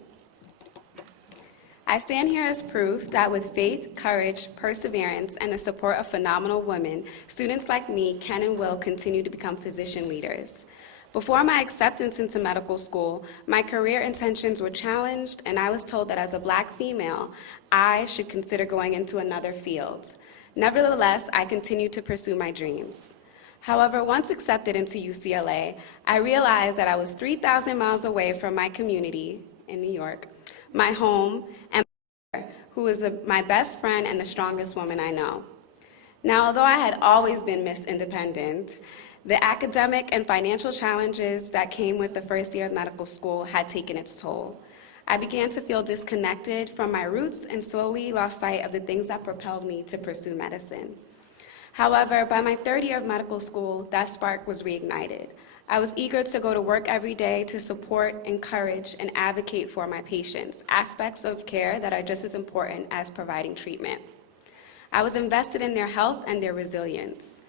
I stand here as proof that with faith, courage, perseverance, and the support of phenomenal women, students like me can and will continue to become physician leaders. Before my acceptance into medical school, my career intentions were challenged, and I was told that as a Black female, I should consider going into another field. Nevertheless, I continued to pursue my dreams. However, once accepted into UCLA, I realized that I was 3,000 miles away from my community in New York, my home, and my mother, who is my best friend and the strongest woman I know. Now, although I had always been Miss Independent, the academic and financial challenges that came with the first year of medical school had taken its toll. I began to feel disconnected from my roots and slowly lost sight of the things that propelled me to pursue medicine. However, by my 3rd year of medical school, that spark was reignited. I was eager to go to work every day to support, encourage, and advocate for my patients, aspects of care that are just as important as providing treatment. I was invested in their health and their resilience.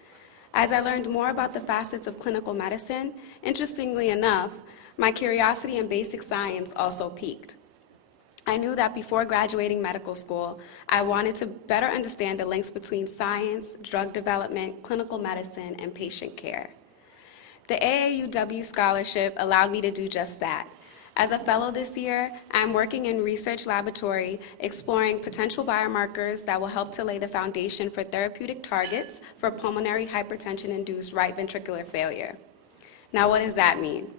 As I learned more about the facets of clinical medicine, interestingly enough, my curiosity in basic science also piqued. I knew that before graduating medical school, I wanted to better understand the links between science, drug development, clinical medicine, and patient care. The AAUW scholarship allowed me to do just that. As a fellow this year, I'm working in research laboratory exploring potential biomarkers that will help to lay the foundation for therapeutic targets for pulmonary hypertension-induced right ventricular failure. Now, what does that mean?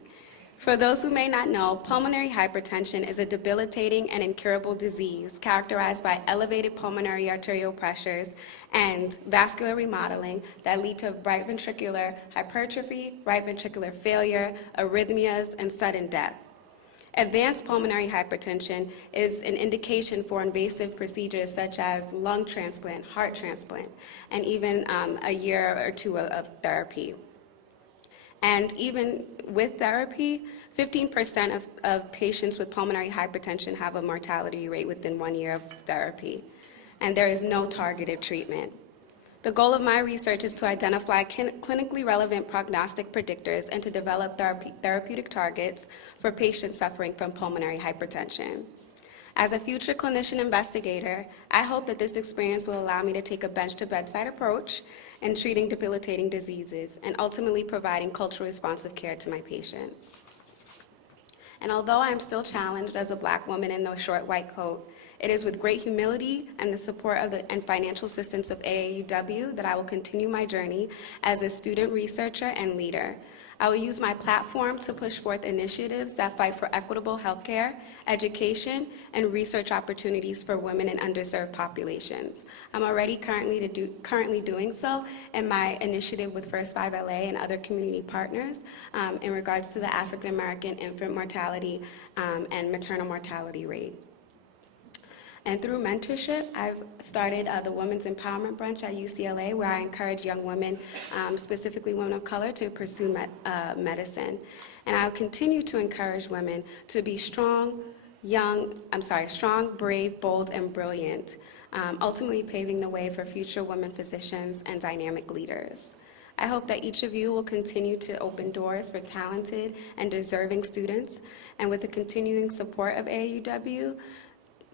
For those who may not know, pulmonary hypertension is a debilitating and incurable disease characterized by elevated pulmonary arterial pressures and vascular remodeling that lead to right ventricular hypertrophy, right ventricular failure, arrhythmias, and sudden death. Advanced pulmonary hypertension is an indication for invasive procedures such as lung transplant, heart transplant, and even a year or 2 of therapy. And even with therapy, 15% of patients with pulmonary hypertension have a mortality rate within 1 year of therapy, and there is no targeted treatment. The goal of my research is to identify clinically relevant prognostic predictors and to develop therapeutic targets for patients suffering from pulmonary hypertension. As a future clinician investigator, I hope that this experience will allow me to take a bench-to-bedside approach in treating debilitating diseases and ultimately providing culturally responsive care to my patients. And although I am still challenged as a Black woman in the short white coat, it is with great humility and the support of and financial assistance of AAUW that I will continue my journey as a student researcher and leader. I will use my platform to push forth initiatives that fight for equitable healthcare, education, and research opportunities for women and underserved populations. I'm already currently doing so in my initiative with First 5 LA and other community partners in regards to the African American infant mortality and maternal mortality rate. And through mentorship, I've started the Women's Empowerment Brunch at UCLA, where I encourage young women, specifically women of color, to pursue medicine. And I'll continue to encourage women to be strong, brave, bold, and brilliant, ultimately paving the way for future women physicians and dynamic leaders. I hope that each of you will continue to open doors for talented and deserving students, and with the continuing support of AAUW,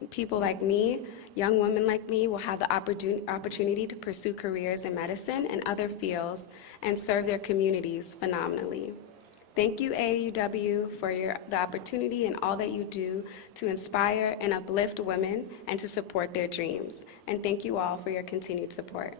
people like me, young women like me, will have the opportunity to pursue careers in medicine and other fields and serve their communities phenomenally. Thank you, AAUW, for the opportunity and all that you do to inspire and uplift women and to support their dreams. And thank you all for your continued support.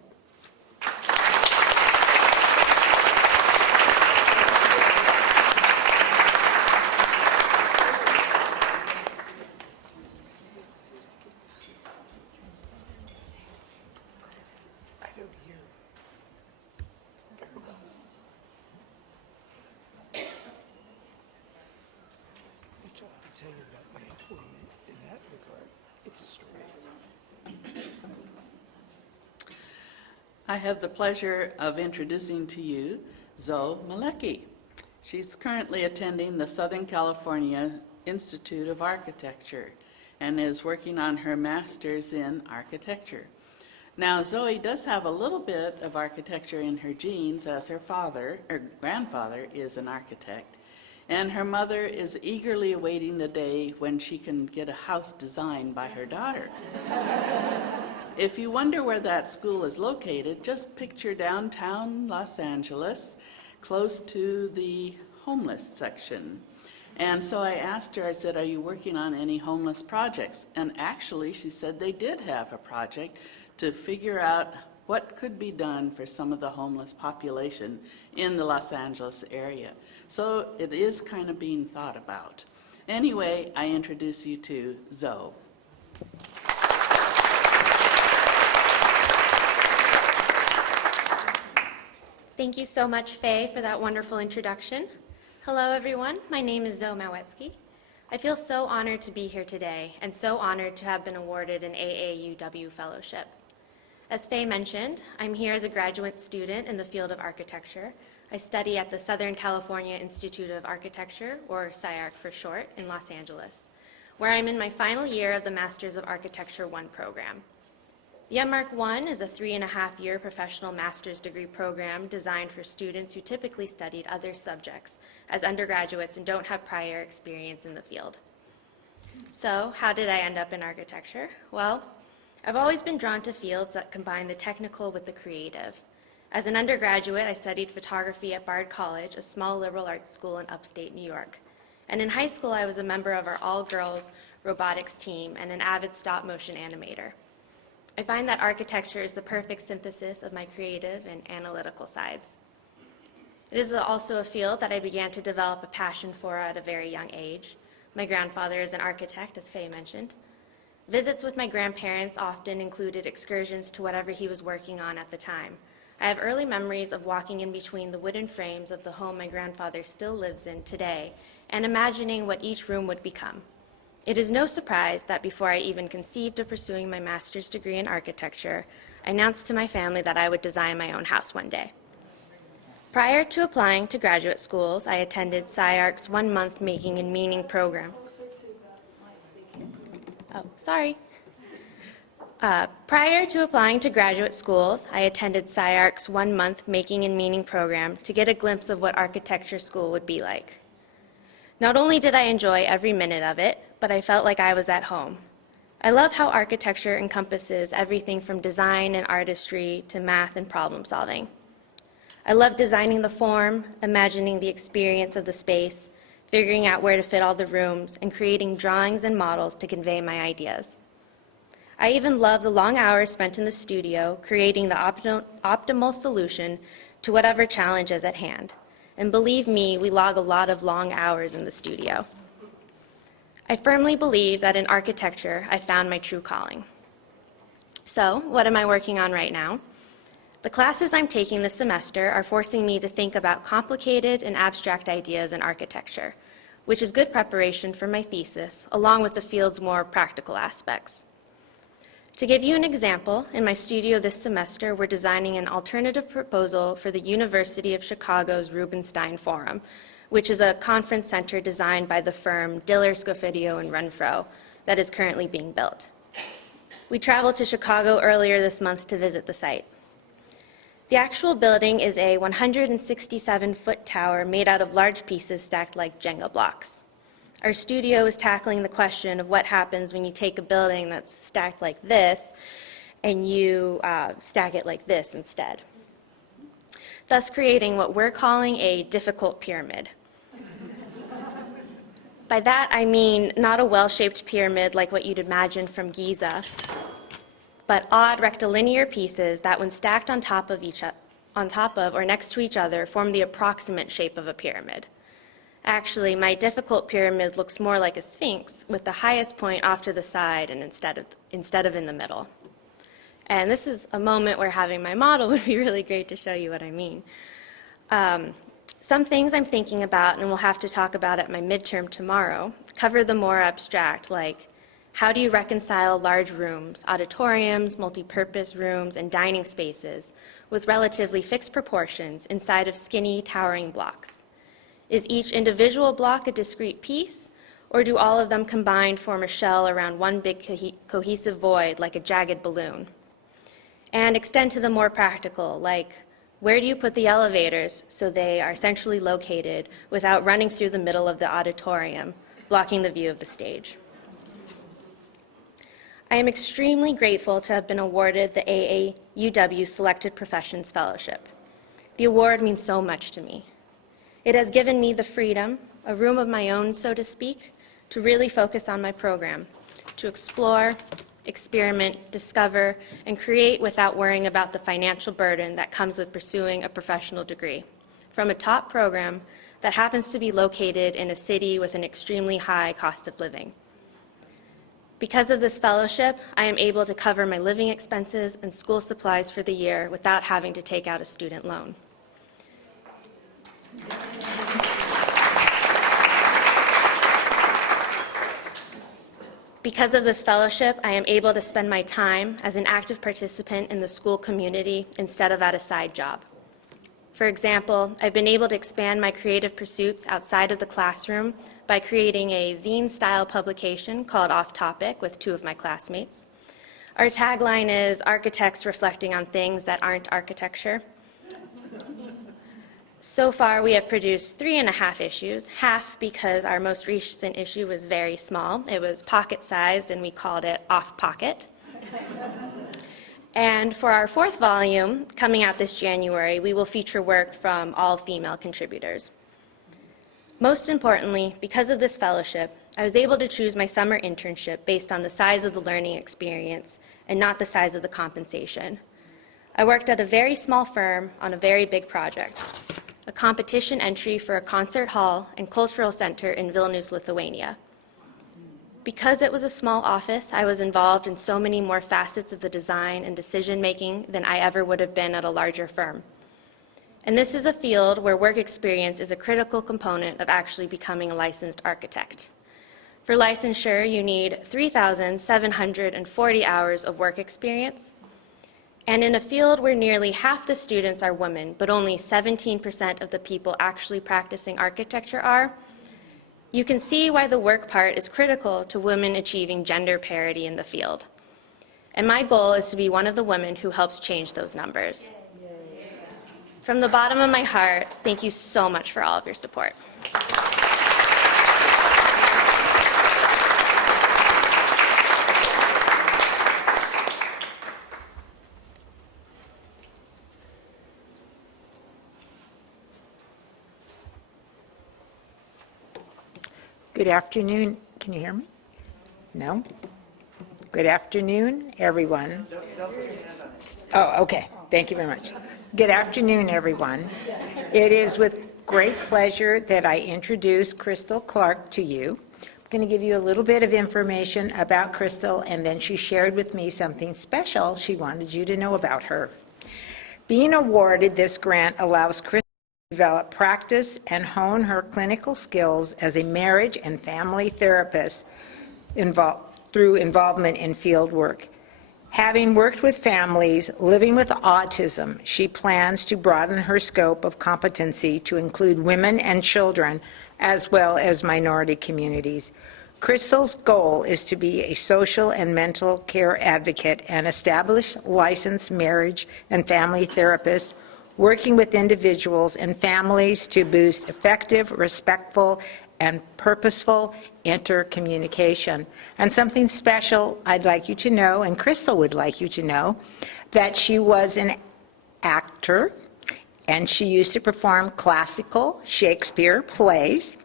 I have the pleasure of introducing to you Zoe Malecki. She's currently attending the Southern California Institute of Architecture and is working on her master's in architecture. Now, Zoe does have a little bit of architecture in her genes, as her grandfather is an architect, and her mother is eagerly awaiting the day when she can get a house designed by her daughter. If you wonder where that school is located, just picture downtown Los Angeles, close to the homeless section. And so I asked her, I said, are you working on any homeless projects? And actually, she said they did have a project to figure out what could be done for some of the homeless population in the Los Angeles area. So it is kind of being thought about. Anyway, I introduce you to Zoe. Thank you so much, Faye, for that wonderful introduction. Hello, everyone. My name is Zoe Małecki. I feel so honored to be here today and so honored to have been awarded an AAUW fellowship. As Faye mentioned, I'm here as a graduate student in the field of architecture. I study at the Southern California Institute of Architecture, or SCIARC for short, in Los Angeles, where I'm in my final year of the Masters of Architecture 1 program. The MArch 1 is a 3.5-year professional master's degree program designed for students who typically studied other subjects as undergraduates and don't have prior experience in the field. So, how did I end up in architecture? Well, I've always been drawn to fields that combine the technical with the creative. As an undergraduate, I studied photography at Bard College, a small liberal arts school in upstate New York. And in high school, I was a member of our all-girls robotics team and an avid stop-motion animator. I find that architecture is the perfect synthesis of my creative and analytical sides. It is also a field that I began to develop a passion for at a very young age. My grandfather is an architect, as Faye mentioned. Visits with my grandparents often included excursions to whatever he was working on at the time. I have early memories of walking in between the wooden frames of the home my grandfather still lives in today and imagining what each room would become. It is no surprise that before I even conceived of pursuing my master's degree in architecture, I announced to my family that I would design my own house one day. Prior to applying to graduate schools, I attended SCIARC's one-month Making and Meaning program. Prior to applying to graduate schools, I attended SCIARC's one-month Making and Meaning program to get a glimpse of what architecture school would be like. Not only did I enjoy every minute of it, but I felt like I was at home. I love how architecture encompasses everything from design and artistry to math and problem solving. I love designing the form, imagining the experience of the space, figuring out where to fit all the rooms, and creating drawings and models to convey my ideas. I even love the long hours spent in the studio creating the optimal solution to whatever challenge is at hand. And believe me, we log a lot of long hours in the studio. I firmly believe that in architecture, I found my true calling. So, what am I working on right now? The classes I'm taking this semester are forcing me to think about complicated and abstract ideas in architecture, which is good preparation for my thesis, along with the field's more practical aspects. To give you an example, in my studio this semester, we're designing an alternative proposal for the University of Chicago's Rubenstein Forum, which is a conference center designed by the firm Diller, Scofidio, and Renfro that is currently being built. We traveled to Chicago earlier this month to visit the site. The actual building is a 167-foot tower made out of large pieces stacked like Jenga blocks. Our studio is tackling the question of what happens when you take a building that's stacked like this and you stack it like this instead, thus creating what we're calling a difficult pyramid. By that, I mean not a well-shaped pyramid like what you'd imagine from Giza, but odd rectilinear pieces that when stacked on top of or next to each other form the approximate shape of a pyramid. Actually, my difficult pyramid looks more like a sphinx with the highest point off to the side and instead of in the middle. And this is a moment where having my model would be really great to show you what I mean. Some things I'm thinking about and we'll have to talk about at my midterm tomorrow cover the more abstract, like how do you reconcile large rooms, auditoriums, multi-purpose rooms, and dining spaces with relatively fixed proportions inside of skinny, towering blocks? Is each individual block a discrete piece, or do all of them combined form a shell around one big cohesive void like a jagged balloon? And extend to the more practical, like where do you put the elevators so they are centrally located without running through the middle of the auditorium, blocking the view of the stage? I am extremely grateful to have been awarded the AAUW Selected Professions Fellowship. The award means so much to me. It has given me the freedom, a room of my own, so to speak, to really focus on my program, to explore, experiment, discover, and create without worrying about the financial burden that comes with pursuing a professional degree from a top program that happens to be located in a city with an extremely high cost of living. Because of this fellowship, I am able to cover my living expenses and school supplies for the year without having to take out a student loan. Because of this fellowship, I am able to spend my time as an active participant in the school community instead of at a side job. For example, I've been able to expand my creative pursuits outside of the classroom by creating a zine-style publication called Off Topic with 2 of my classmates. Our tagline is architects reflecting on things that aren't architecture. So far, we have produced 3.5 issues, half because our most recent issue was very small. It was pocket-sized, and we called it Off Pocket. And for our 4th volume, coming out this January, we will feature work from all female contributors. Most importantly, because of this fellowship, I was able to choose my summer internship based on the size of the learning experience and not the size of the compensation. I worked at a very small firm on a very big project, a competition entry for a concert hall and cultural center in Vilnius, Lithuania. Because it was a small office, I was involved in so many more facets of the design and decision-making than I ever would have been at a larger firm. And this is a field where work experience is a critical component of actually becoming a licensed architect. For licensure, you need 3,740 hours of work experience. And in a field where nearly half the students are women, but only 17% of the people actually practicing architecture are, you can see why the work part is critical to women achieving gender parity in the field. And my goal is to be one of the women who helps change those numbers. From the bottom of my heart, thank you so much for all of your support. Good afternoon. Can you hear me? No? Good afternoon, everyone. Oh, okay. Thank you very much. Good afternoon, everyone. It is with great pleasure that I introduce Crystal Clark to you. I'm going to give you a little bit of information about Crystal, and then she shared with me something special she wanted you to know about her. Being awarded this grant allows Crystal develop practice and hone her clinical skills as a marriage and family therapist through involvement in field work. Having worked with families living with autism, she plans to broaden her scope of competency to include women and children, as well as minority communities. Crystal's goal is to be a social and mental care advocate and established licensed marriage and family therapist, working with individuals and families to boost effective, respectful, and purposeful intercommunication. And something special I'd like you to know, and Crystal would like you to know, that she was an actor, and she used to perform classical Shakespeare plays,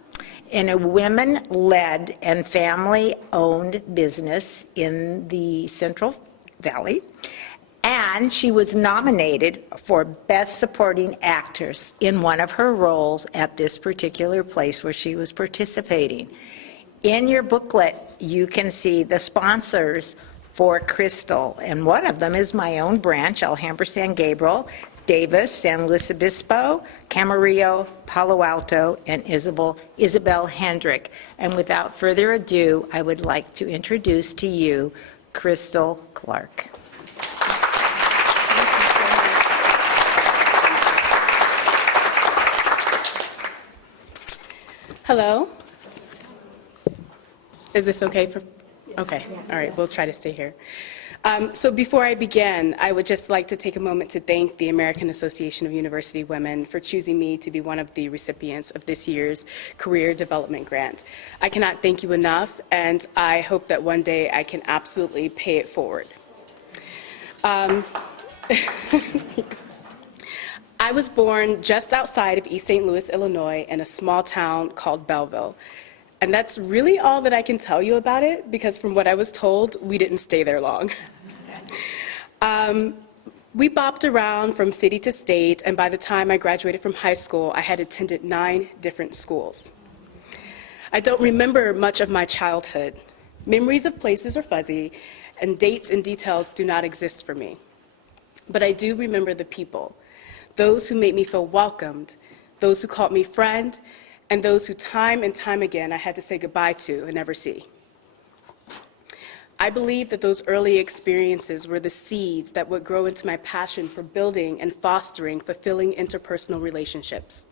in a women-led and family-owned business in the Central Valley. And she was nominated for Best Supporting Actress in one of her roles at this particular place where she was participating. In your booklet, you can see the sponsors for Crystal, and one of them is my own branch, Alhambra San Gabriel, Davis, San Luis Obispo, Camarillo, Palo Alto, and Isabel Hendrick. And without further ado, I would like to introduce to you Crystal Clark. Hello? Is this okay for, okay, all right, we'll try to stay here. So before I begin, I would just like to take a moment to thank the American Association of University Women for choosing me to be one of the recipients of this year's Career Development Grant. I cannot thank you enough, and I hope that one day I can absolutely pay it forward. I was born just outside of East St. Louis, Illinois, in a small town called Belleville. And that's really all that I can tell you about it, because from what I was told, we didn't stay there long. We bopped around from city to state, and by the time I graduated from high school, I had attended 9 different schools. I don't remember much of my childhood. Memories of places are fuzzy, and dates and details do not exist for me. But I do remember the people. Those who made me feel welcomed, those who called me friend, and those who time and time again I had to say goodbye to and never see. I believe that those early experiences were the seeds that would grow into my passion for building and fostering fulfilling interpersonal relationships.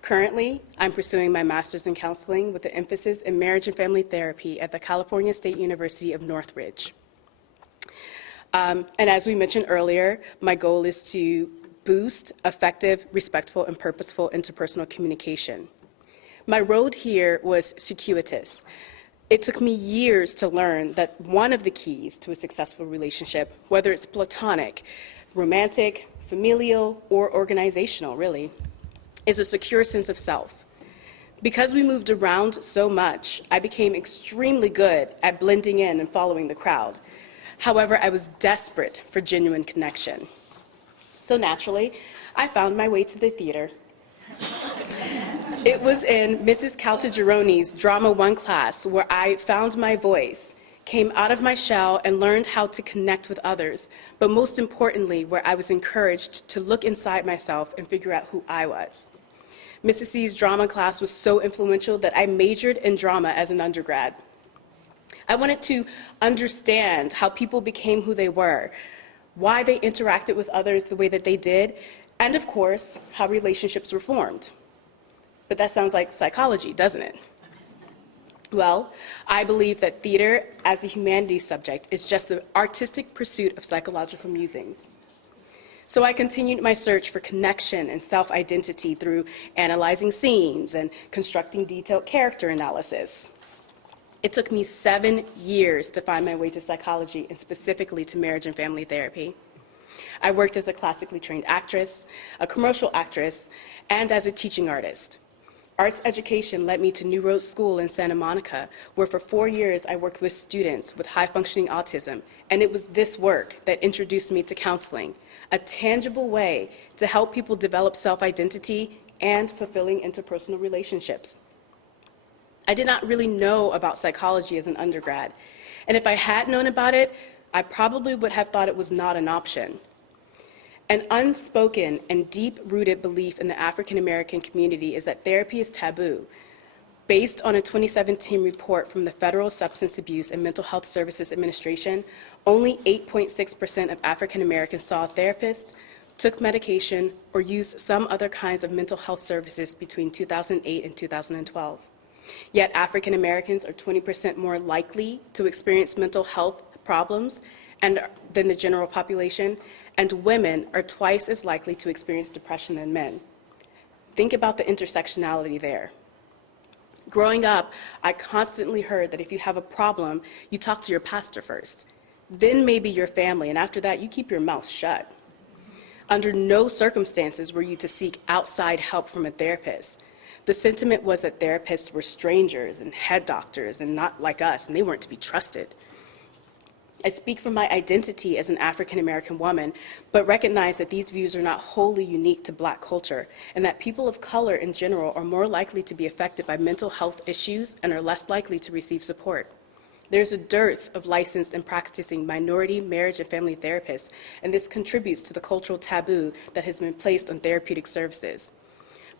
Currently, I'm pursuing my master's in counseling with an emphasis in marriage and family therapy at the California State University of Northridge. And as we mentioned earlier, my goal is to boost effective, respectful, and purposeful interpersonal communication. My road here was circuitous. It took me years to learn that one of the keys to a successful relationship, whether it's platonic, romantic, familial, or organizational, really, is a secure sense of self. Because we moved around so much, I became extremely good at blending in and following the crowd. However, I was desperate for genuine connection. So naturally, I found my way to the theater. It was in Mrs. Caltagerone's Drama 1 class where I found my voice, came out of my shell, and learned how to connect with others, but most importantly, where I was encouraged to look inside myself and figure out who I was. Mrs. C's drama class was so influential that I majored in drama as an undergrad. I wanted to understand how people became who they were, why they interacted with others the way that they did, and of course, how relationships were formed. But that sounds like psychology, doesn't it? Well, I believe that theater as a humanities subject is just the artistic pursuit of psychological musings. So I continued my search for connection and self-identity through analyzing scenes and constructing detailed character analysis. It took me 7 years to find my way to psychology and specifically to marriage and family therapy. I worked as a classically trained actress, a commercial actress, and as a teaching artist. Arts education led me to New Road School in Santa Monica, where for 4 years I worked with students with high-functioning autism, and it was this work that introduced me to counseling, a tangible way to help people develop self-identity and fulfilling interpersonal relationships. I did not really know about psychology as an undergrad, and if I had known about it, I probably would have thought it was not an option. An unspoken and deep-rooted belief in the African American community is that therapy is taboo. Based on a 2017 report from the Federal Substance Abuse and Mental Health Services Administration, only 8.6% of African Americans saw a therapist, took medication, or used some other kinds of mental health services between 2008 and 2012. Yet African Americans are 20% more likely to experience mental health problems than the general population, and women are twice as likely to experience depression than men. Think about the intersectionality there. Growing up, I constantly heard that if you have a problem, you talk to your pastor first, then maybe your family, and after that, you keep your mouth shut. Under no circumstances were you to seek outside help from a therapist. The sentiment was that therapists were strangers and head doctors and not like us, and they weren't to be trusted. I speak from my identity as an African American woman, but recognize that these views are not wholly unique to Black culture, and that people of color in general are more likely to be affected by mental health issues and are less likely to receive support. There's a dearth of licensed and practicing minority marriage and family therapists, and this contributes to the cultural taboo that has been placed on therapeutic services.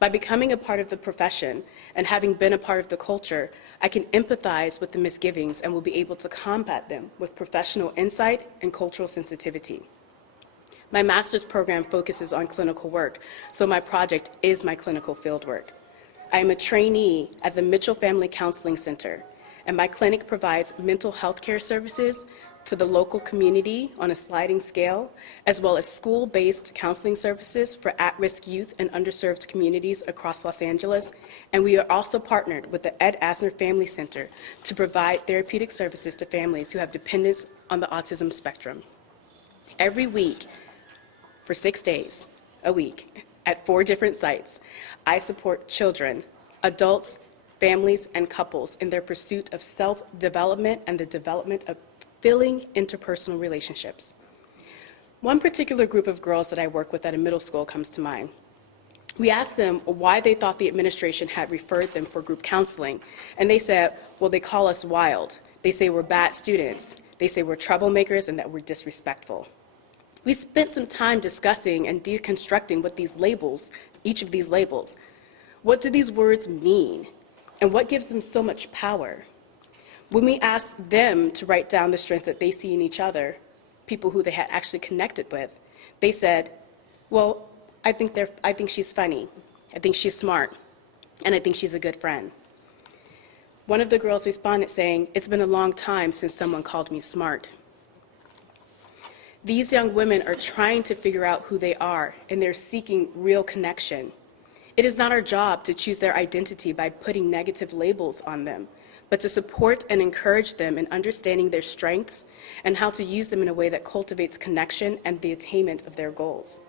By becoming a part of the profession and having been a part of the culture, I can empathize with the misgivings and will be able to combat them with professional insight and cultural sensitivity. My master's program focuses on clinical work, so my project is my clinical fieldwork. I am a trainee at the Mitchell Family Counseling Center, and my clinic provides mental health care services to the local community on a sliding scale, as well as school-based counseling services for at-risk youth and underserved communities across Los Angeles. And we are also partnered with the Ed Asner Family Center to provide therapeutic services to families who have dependence on the autism spectrum. Every week, for 6 days a week, at 4 different sites, I support children, adults, families, and couples in their pursuit of self-development and the development of fulfilling interpersonal relationships. One particular group of girls that I work with at a middle school comes to mind. We asked them why they thought the administration had referred them for group counseling, and they said, well, they call us wild. They say we're bad students. They say we're troublemakers and that we're disrespectful. We spent some time discussing and deconstructing what these labels, each of these labels. What do these words mean? And what gives them so much power? When we asked them to write down the strengths that they see in each other, people who they had actually connected with, they said, well, I think she's funny, I think she's smart, and I think she's a good friend. One of the girls responded saying, it's been a long time since someone called me smart. These young women are trying to figure out who they are, and they're seeking real connection. It is not our job to choose their identity by putting negative labels on them, but to support and encourage them in understanding their strengths and how to use them in a way that cultivates connection and the attainment of their goals.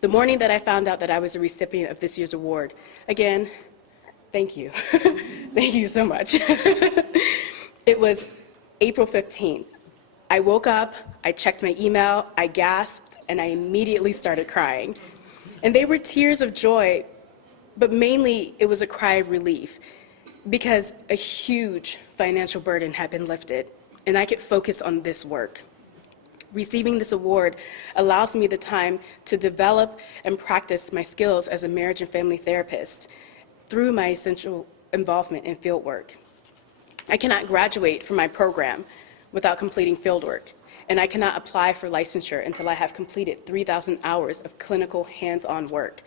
The morning that I found out that I was a recipient of this year's award, again, thank you. Thank you so much. It was April 15th. I woke up, I checked my email, I gasped, and I immediately started crying. And they were tears of joy, but mainly it was a cry of relief, because a huge financial burden had been lifted, and I could focus on this work. Receiving this award allows me the time to develop and practice my skills as a marriage and family therapist through my essential involvement in fieldwork. I cannot graduate from my program without completing fieldwork, and I cannot apply for licensure until I have completed 3,000 hours of clinical hands-on work.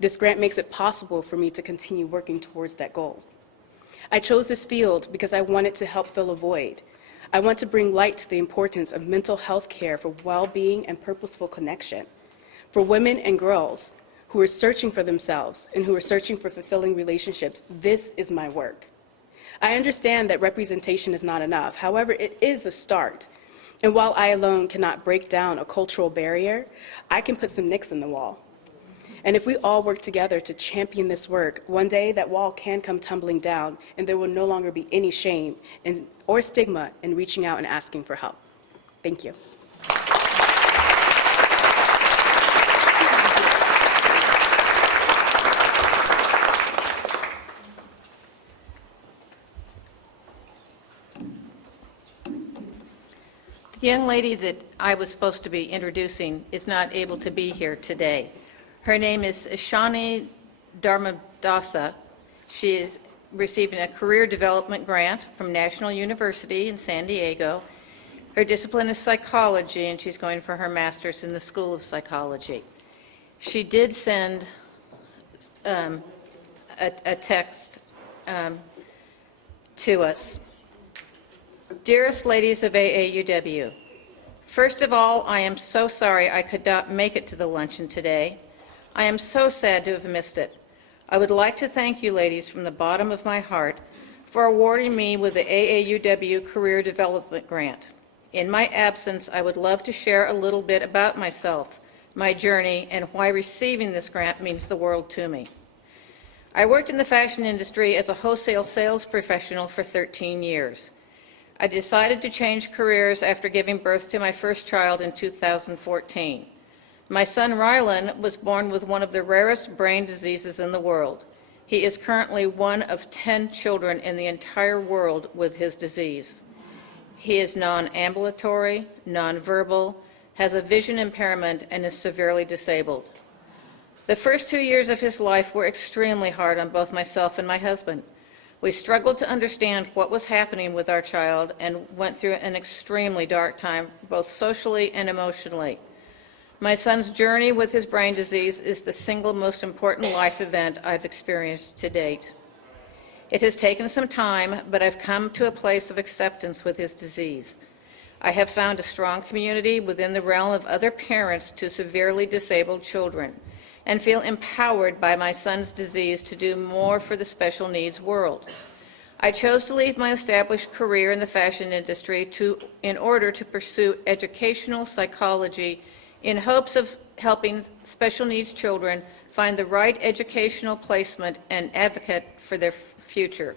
This grant makes it possible for me to continue working towards that goal. I chose this field because I wanted to help fill a void. I want to bring light to the importance of mental health care for well-being and purposeful connection. For women and girls who are searching for themselves and who are searching for fulfilling relationships, this is my work. I understand that representation is not enough. However, it is a start. And while I alone cannot break down a cultural barrier, I can put some nicks in the wall. And if we all work together to champion this work, one day that wall can come tumbling down, and there will no longer be any shame or stigma in reaching out and asking for help. Thank you. The young lady that I was supposed to be introducing is not able to be here today. Her name is Shani Dharmadasa. She is receiving a career development grant from National University in San Diego. Her discipline is psychology, and she's going for her master's in the School of Psychology. She did send a text to us. Dearest ladies of AAUW, first of all, I am so sorry I could not make it to the luncheon today. I am so sad to have missed it. I would like to thank you ladies from the bottom of my heart for awarding me with the AAUW Career Development Grant. In my absence, I would love to share a little bit about myself, my journey, and why receiving this grant means the world to me. I worked in the fashion industry as a wholesale sales professional for 13 years. I decided to change careers after giving birth to my first child in 2014. My son Rylan was born with one of the rarest brain diseases in the world. He is currently one of 10 children in the entire world with his disease. He is non-ambulatory, non-verbal, has a vision impairment, and is severely disabled. The first 2 years of his life were extremely hard on both myself and my husband. We struggled to understand what was happening with our child and went through an extremely dark time, both socially and emotionally. My son's journey with his brain disease is the single most important life event I've experienced to date. It has taken some time, but I've come to a place of acceptance with his disease. I have found a strong community within the realm of other parents to severely disabled children, and feel empowered by my son's disease to do more for the special needs world. I chose to leave my established career in the fashion industry in order to pursue educational psychology in hopes of helping special needs children find the right educational placement and advocate for their future.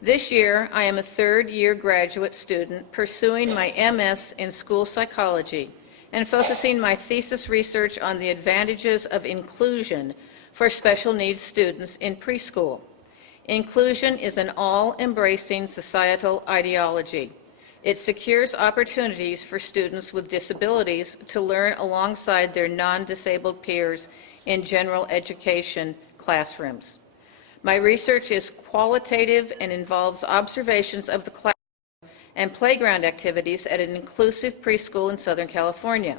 This year, I am a third-year graduate student pursuing my MS in school psychology and focusing my thesis research on the advantages of inclusion for special needs students in preschool. Inclusion is an all-embracing societal ideology. It secures opportunities for students with disabilities to learn alongside their non-disabled peers in general education classrooms. My research is qualitative and involves observations of the classroom and playground activities at an inclusive preschool in Southern California.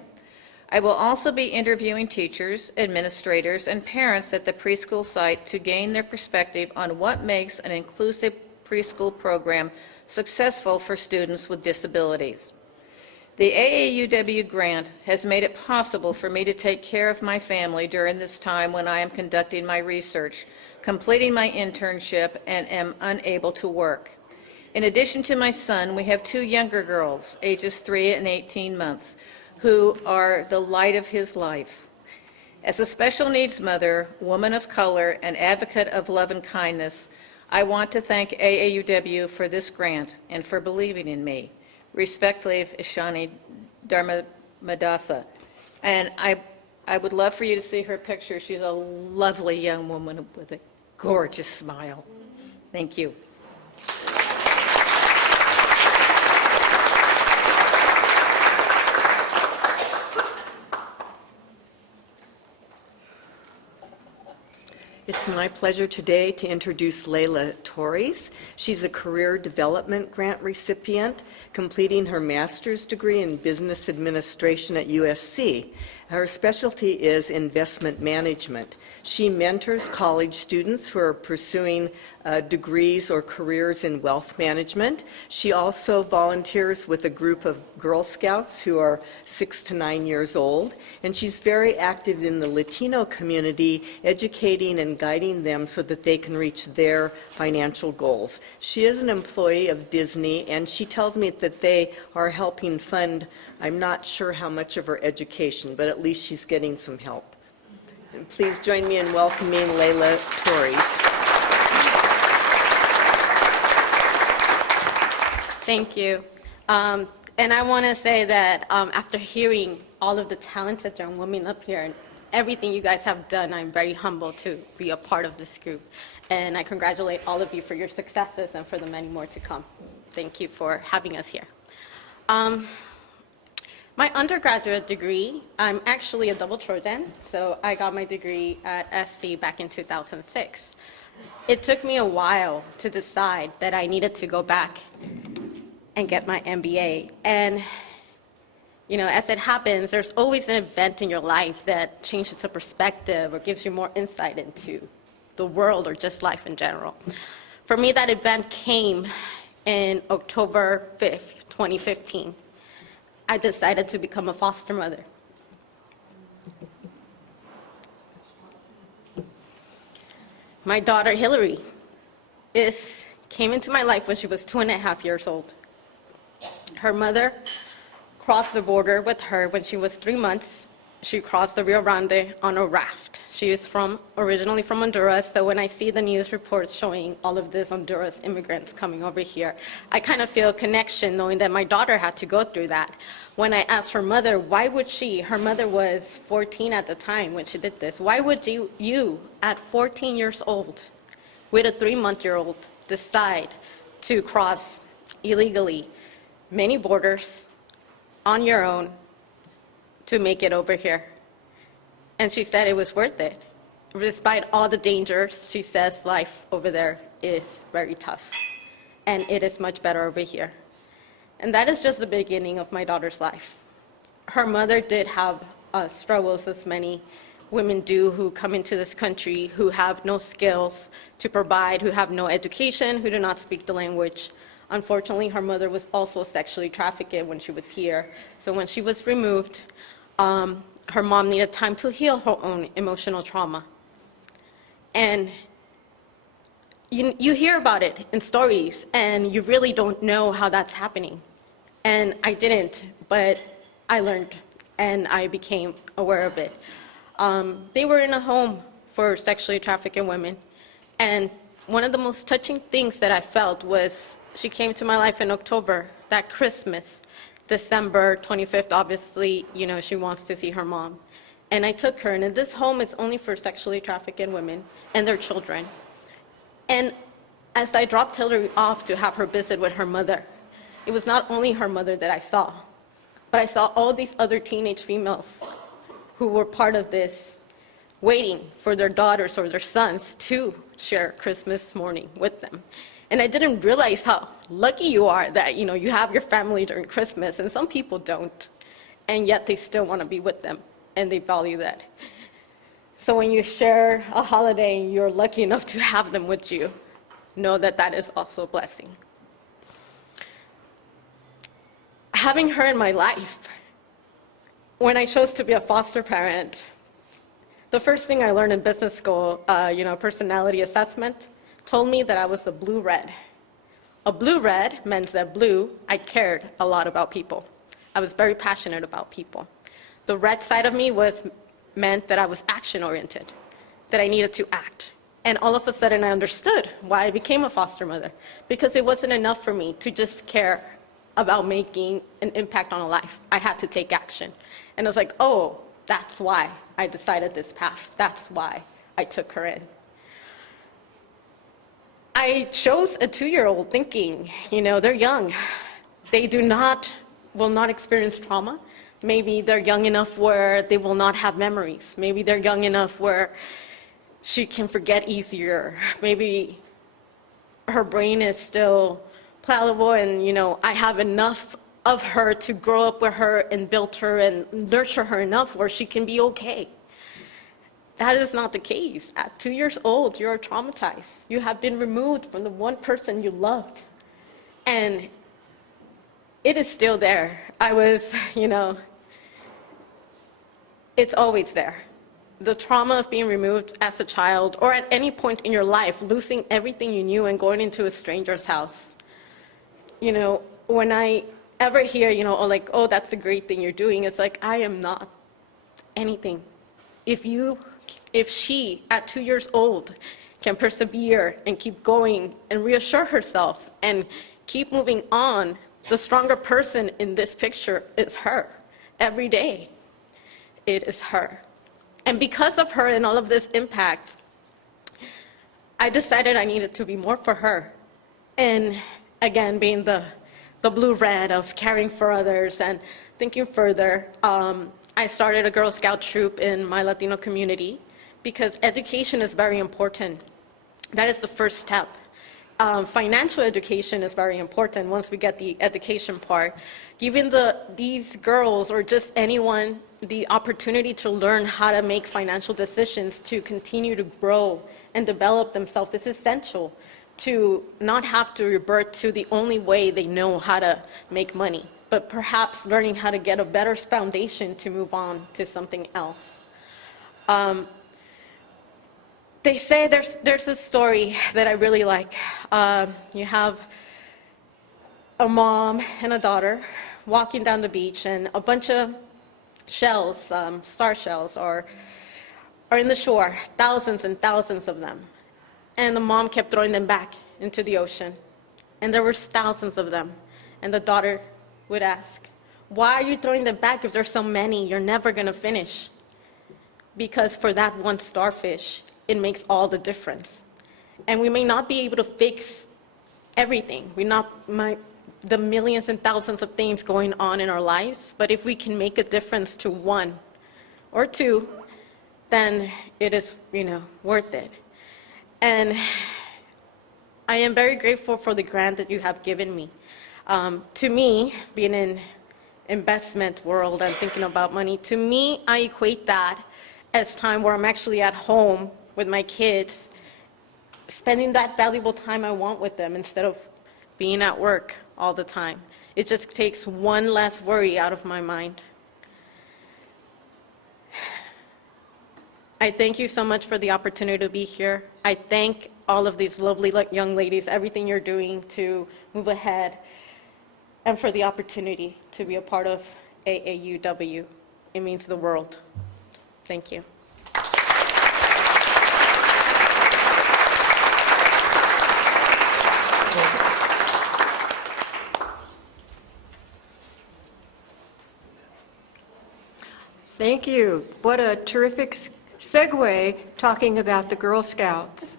I will also be interviewing teachers, administrators, and parents at the preschool site to gain their perspective on what makes an inclusive preschool program successful for students with disabilities. The AAUW grant has made it possible for me to take care of my family during this time when I am conducting my research, completing my internship, and am unable to work. In addition to my son, we have 2 younger girls, ages 3 and 18 months, who are the light of his life. As a special needs mother, woman of color, and advocate of love and kindness, I want to thank AAUW for this grant and for believing in me. Respectfully, Ishani Dharmadasa. And I would love for you to see her picture. She's a lovely young woman with a gorgeous smile. Thank you. It's my pleasure today to introduce Layla Torres. She's a career development grant recipient, completing her master's degree in business administration at USC. Her specialty is investment management. She mentors college students who are pursuing degrees or careers in wealth management. She also volunteers with a group of Girl Scouts who are 6 to 9 years old, and she's very active in the Latino community, educating and guiding them so that they can reach their financial goals. She is an employee of Disney, and she tells me that they are helping fund, I'm not sure how much of her education, but at least she's getting some help. And please join me in welcoming Layla Torres. Thank you. And I want to say that after hearing all of the talented young women up here and everything you guys have done, I'm very humbled to be a part of this group. And I congratulate all of you for your successes and for the many more to come. Thank you for having us here. My undergraduate degree, I'm actually a double Trojan, so I got my degree at SC back in 2006. It took me a while to decide that I needed to go back and get my MBA. And, you know, as it happens, there's always an event in your life that changes the perspective or gives you more insight into the world or just life in general. For me, that event came in October 5th, 2015. I decided to become a foster mother. My daughter, Hillary, came into my life when she was 2.5 years old. Her mother crossed the border with her when she was 3 months she crossed the Rio Grande on a raft. She is originally from Honduras, so when I see the news reports showing all of these Honduras immigrants coming over here, I kind of feel a connection knowing that my daughter had to go through that. When I asked her mother, why would her mother was 14 at the time when she did this, why would you at 14 years old, with a 3-month-old, decide to cross illegally many borders on your own to make it over here? And she said it was worth it. Despite all the dangers, she says life over there is very tough, and it is much better over here. And that is just the beginning of my daughter's life. Her mother did have struggles, as many women do who come into this country who have no skills to provide, who have no education, who do not speak the language. Unfortunately, her mother was also sexually trafficked when she was here. So when she was removed, her mom needed time to heal her own emotional trauma. And you hear about it in stories, and you really don't know how that's happening. And I didn't, but I learned, and I became aware of it. They were in a home for sexually trafficked women, and one of the most touching things that I felt was she came to my life in October, that Christmas. December 25th, obviously, she wants to see her mom. And I took her, and this home is only for sexually trafficked women and their children. And as I dropped Hillary off to have her visit with her mother, it was not only her mother that I saw, but I saw all these other teenage females who were part of this, waiting for their daughters or their sons to share Christmas morning with them. And I didn't realize how lucky you are that, you have your family during Christmas, and some people don't, and yet they still want to be with them, and they value that. So when you share a holiday and you're lucky enough to have them with you, know that that is also a blessing. Having her in my life, when I chose to be a foster parent, the first thing I learned in business school, personality assessment, told me that I was a blue-red. A blue-red meant that I cared a lot about people. I was very passionate about people. The red side of me meant that I was action-oriented, that I needed to act. And all of a sudden I understood why I became a foster mother, because it wasn't enough for me to just care about making an impact on a life. I had to take action. And I was like, oh, that's why I decided this path. That's why I took her in. I chose a 2-year-old thinking, they're young. They will not experience trauma. Maybe they're young enough where they will not have memories. Maybe they're young enough where she can forget easier. Maybe her brain is still pliable, and, I have enough of her to grow up with her and build her and nurture her enough where she can be okay. That is not the case. At 2 years old, you're traumatized. You have been removed from the one person you loved. And it is still there. It's always there. The trauma of being removed as a child, or at any point in your life, losing everything you knew and going into a stranger's house. When I ever hear, oh, that's the great thing you're doing, it's like, I am not anything. If she, at 2 years old, can persevere and keep going and reassure herself and keep moving on, the stronger person in this picture is her. Every day, it is her. And because of her and all of this impact, I decided I needed to be more for her. And again, being the blue-red of caring for others and thinking further, I started a Girl Scout troop in my Latino community because education is very important. That is the first step. Financial education is very important once we get the education part. Giving these girls or just anyone the opportunity to learn how to make financial decisions to continue to grow and develop themselves is essential to not have to revert to the only way they know how to make money, but perhaps learning how to get a better foundation to move on to something else. They say there's a story that I really like. You have a mom and a daughter walking down the beach, and a bunch of shells, star shells, are in the shore, thousands and thousands of them. And the mom kept throwing them back into the ocean. And there were thousands of them. And the daughter would ask, why are you throwing them back if there's so many? You're never going to finish. Because for that one starfish, it makes all the difference. And we may not be able to fix everything. The millions and thousands of things going on in our lives, but if we can make a difference to one or two, then it is, worth it. And I am very grateful for the grant that you have given me. To me, being in investment world, I'm thinking about money. To me, I equate that as time where I'm actually at home with my kids, spending that valuable time I want with them instead of being at work all the time. It just takes one less worry out of my mind. I thank you so much for the opportunity to be here. I thank all of these lovely young ladies, everything you're doing to move ahead, and for the opportunity to be a part of AAUW. It means the world. Thank you. Thank you. What a terrific segue talking about the Girl Scouts.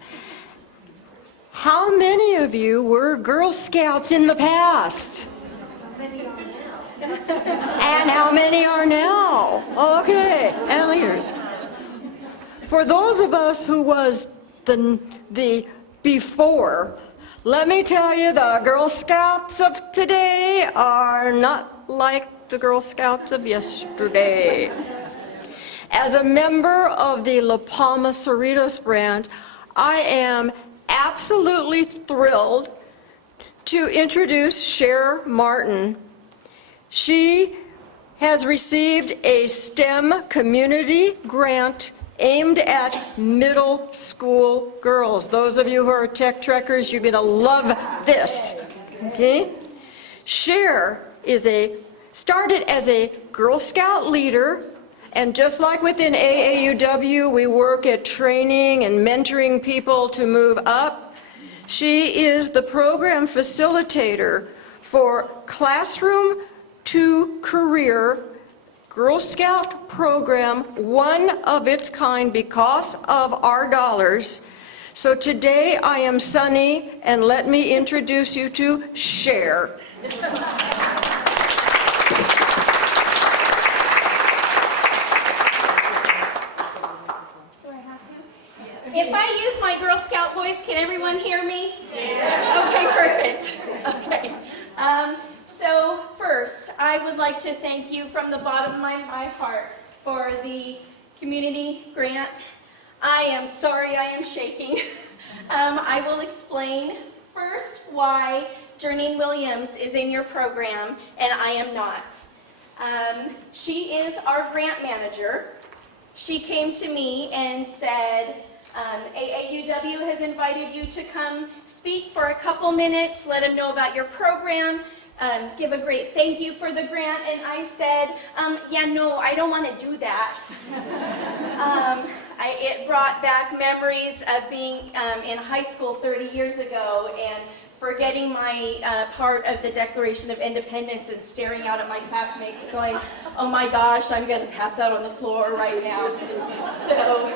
How many of you were Girl Scouts in the past? And how many are now? Okay, and leaders. For those of us who was the before, let me tell you, the Girl Scouts of today are not like the Girl Scouts of yesterday. As a member of the La Palma Cerritos brand, I am absolutely thrilled to introduce Cher Martin. She has received a STEM community grant aimed at middle school girls. Those of you who are tech trekkers, you're going to love this. Okay? Cher started as a Girl Scout leader, and just like within AAUW, we work at training and mentoring people to move up. She is the program facilitator for Classroom to Career Girl Scout program, one of its kind because of our dollars. So today I am Sunny, and let me introduce you to Cher. If I use my Girl Scout voice, can everyone hear me? Yes. Okay, perfect. Okay. So first, I would like to thank you from the bottom of my heart for the community grant. I am sorry I am shaking. I will explain first why Jernine Williams is in your program and I am not. She is our grant manager. She came to me and said, AAUW has invited you to come speak for a couple minutes, let them know about your program, give a great thank you for the grant. And I said, yeah, no, I don't want to do that. It brought back memories of being in high school 30 years ago and forgetting my part of the Declaration of Independence and staring out at my classmates going, oh my gosh, I'm going to pass out on the floor right now. So,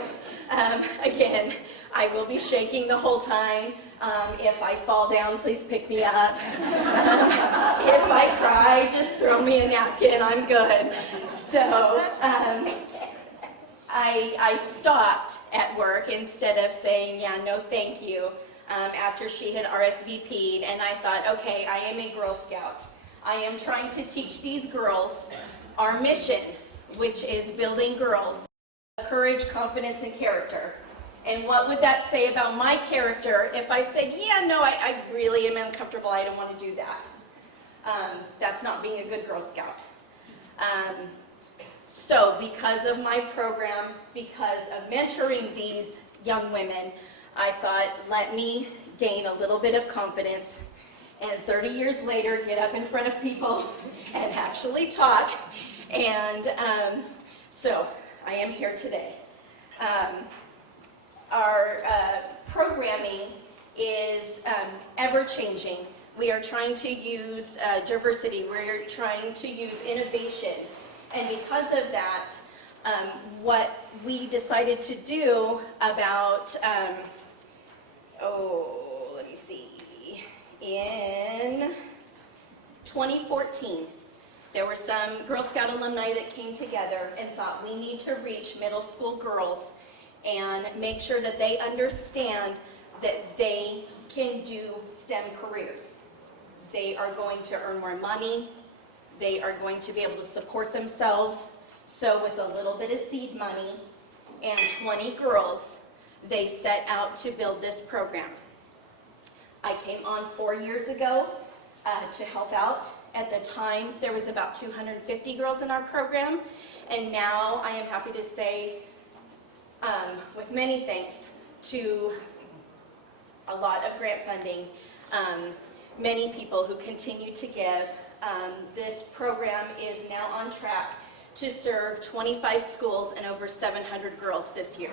again, I will be shaking the whole time. If I fall down, please pick me up. If I cry, just throw me a napkin, I'm good. So, I stopped at work instead of saying, yeah, no thank you, after she had RSVP'd, and I thought, okay, I am a Girl Scout. I am trying to teach these girls our mission, which is building girls. Courage, confidence, and character. And what would that say about my character if I said, yeah, no, I really am uncomfortable, I don't want to do that. That's not being a good Girl Scout. So because of my program, because of mentoring these young women, I thought, let me gain a little bit of confidence and 30 years later get up in front of people and actually talk And so I am here today. Our programming is ever-changing. We are trying to use diversity. We're trying to use innovation. And because of that, what we decided to do about, let me see, in 2014, there were some Girl Scout alumni that came together and thought we need to reach middle school girls and make sure that they understand that they can do STEM careers. They are going to earn more money. They are going to be able to support themselves. So with a little bit of seed money and 20 girls, they set out to build this program. I came on 4 years ago to help out. At the time, there was about 250 girls in our program, and now I am happy to say, with many thanks to a lot of grant funding, many people who continue to give, this program is now on track to serve 25 schools and over 700 girls this year.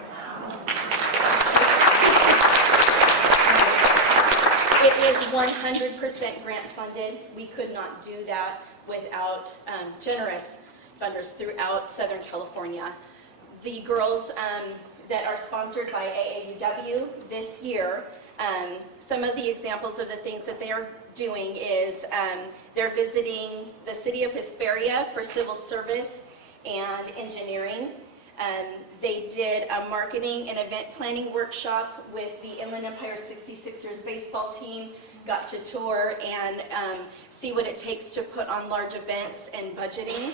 It is 100% grant funded. We could not do that without generous funders throughout Southern California. The girls that are sponsored by AAUW this year, some of the examples of the things that they are doing is they're visiting the city of Hesperia for civil service and engineering. They did a marketing and event planning workshop with the Inland Empire 66ers baseball team, got to tour and see what it takes to put on large events and budgeting.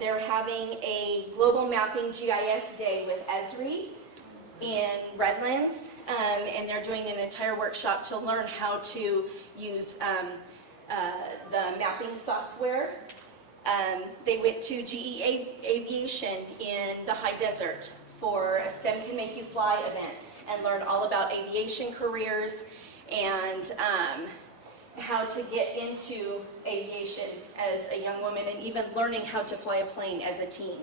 They're having a global mapping GIS day with Esri in Redlands, and they're doing an entire workshop to learn how to use the mapping software. They went to GE Aviation in the high desert for a STEM Can Make You Fly event and learned all about aviation careers and how to get into aviation as a young woman and even learning how to fly a plane as a teen.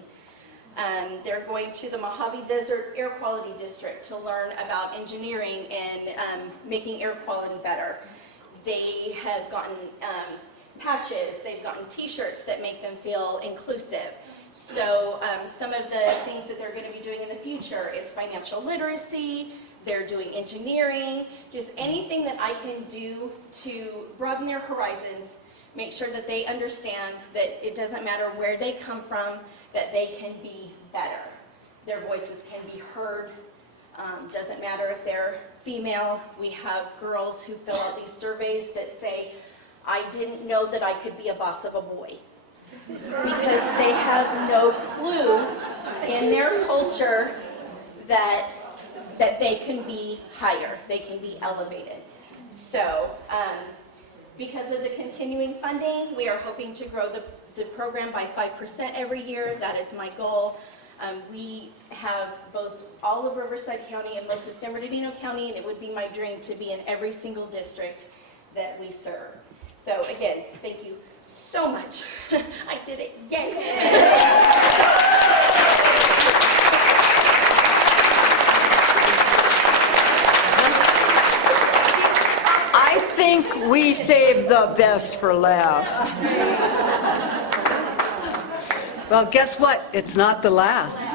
They're going to the Mojave Desert Air Quality District to learn about engineering and making air quality better. They have gotten patches, they've gotten t-shirts that make them feel inclusive. So some of the things that they're going to be doing in the future is financial literacy, they're doing engineering, just anything that I can do to broaden their horizons, make sure that they understand that it doesn't matter where they come from, that they can be better. Their voices can be heard. Doesn't matter if they're female. We have girls who fill out these surveys that say, I didn't know that I could be a boss of a boy. Because they have no clue in their culture that they can be higher, they can be elevated. So, because of the continuing funding, we are hoping to grow the program by 5% every year. That is my goal. We have both all of Riverside County and most of San Bernardino County, and it would be my dream to be in every single district that we serve. So again, thank you so much. I did it, yay! I think we saved the best for last. Well, guess what? It's not the last.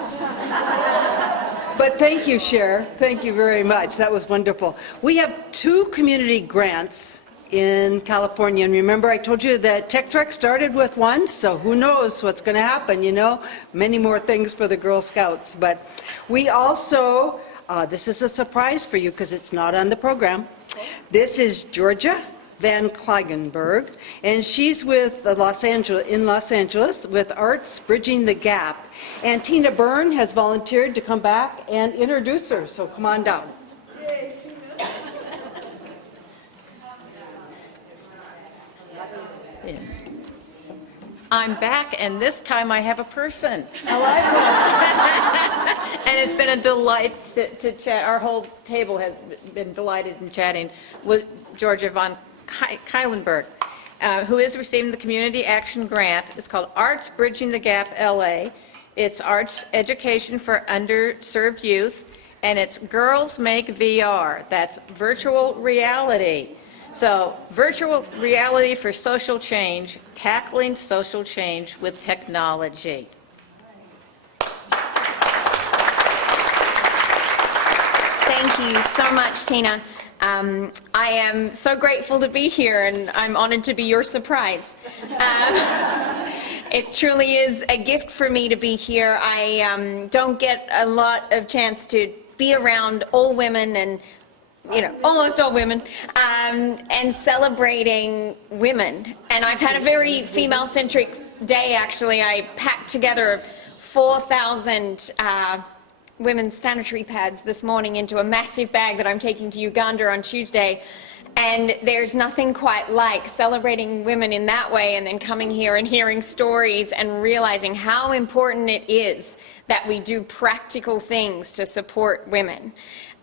But thank you, Cher. Thank you very much. That was wonderful. We have 2 community grants in California. And remember, I told you that Tech Trek started with 1, so who knows what's going to happen, you know? Many more things for the Girl Scouts. But we also, this is a surprise for you because it's not on the program. This is Georgia Van Klagenberg, and she's with Los Angeles with Arts Bridging the Gap. And Tina Byrne has volunteered to come back and introduce her, so come on down. I'm back, and this time I have a person. And it's been a delight to chat. Our whole table has been delighted in chatting with Georgia Von Kylenberg. who is receiving the Community Action Grant. It's called Arts Bridging the Gap LA. It's arts education for underserved youth, and it's Girls Make VR. That's virtual reality. So virtual reality for social change, tackling social change with technology. Thank you so much, Tina. I am so grateful to be here, and I'm honored to be your surprise. It truly is a gift for me to be here. I don't get a lot of chance to be around all women and almost all women, and celebrating women. And I've had a very female-centric day, actually. I packed together 4,000 women's sanitary pads this morning into a massive bag that I'm taking to Uganda on Tuesday. And there's nothing quite like celebrating women in that way and then coming here and hearing stories and realizing how important it is that we do practical things to support women.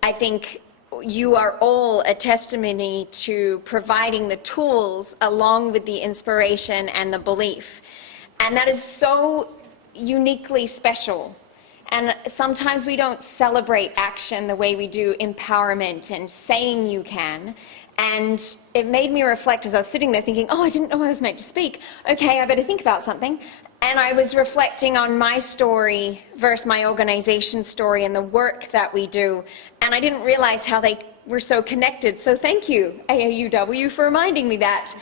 I think you are all a testimony to providing the tools along with the inspiration and the belief. And that is so uniquely special. And sometimes we don't celebrate action the way we do empowerment and saying you can. And it made me reflect as I was sitting there thinking, oh, I didn't know I was meant to speak. Okay, I better think about something. And I was reflecting on my story versus my organization's story and the work that we do. And I didn't realize how they were so connected. So thank you, AAUW, for reminding me that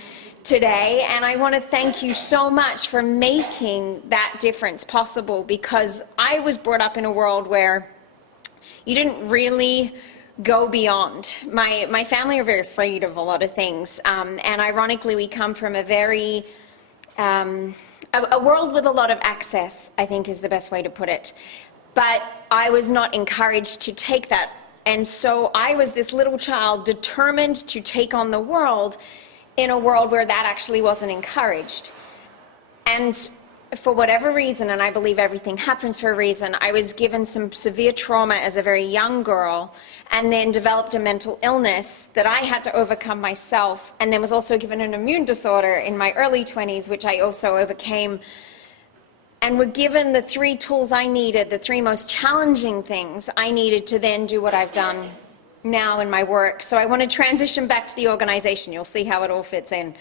today. And I want to thank you so much for making that difference possible, because I was brought up in a world where you didn't really go beyond. My family are very afraid of a lot of things. And ironically, we come from a very a world with a lot of access, I think is the best way to put it. But I was not encouraged to take that. And so I was this little child determined to take on the world in a world where that actually wasn't encouraged. And for whatever reason, and I believe everything happens for a reason, I was given some severe trauma as a very young girl, and then developed a mental illness that I had to overcome myself, and then was also given an immune disorder in my early 20s, which I also overcame, and were given the 3 tools I needed, the 3 most challenging things I needed to then do what I've done now in my work. So I want to transition back to the organization. You'll see how it all fits in.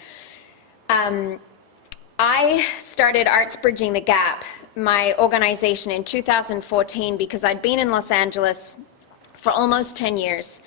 I started Arts Bridging the Gap, my organization, in 2014 because I'd been in Los Angeles for almost 10 years.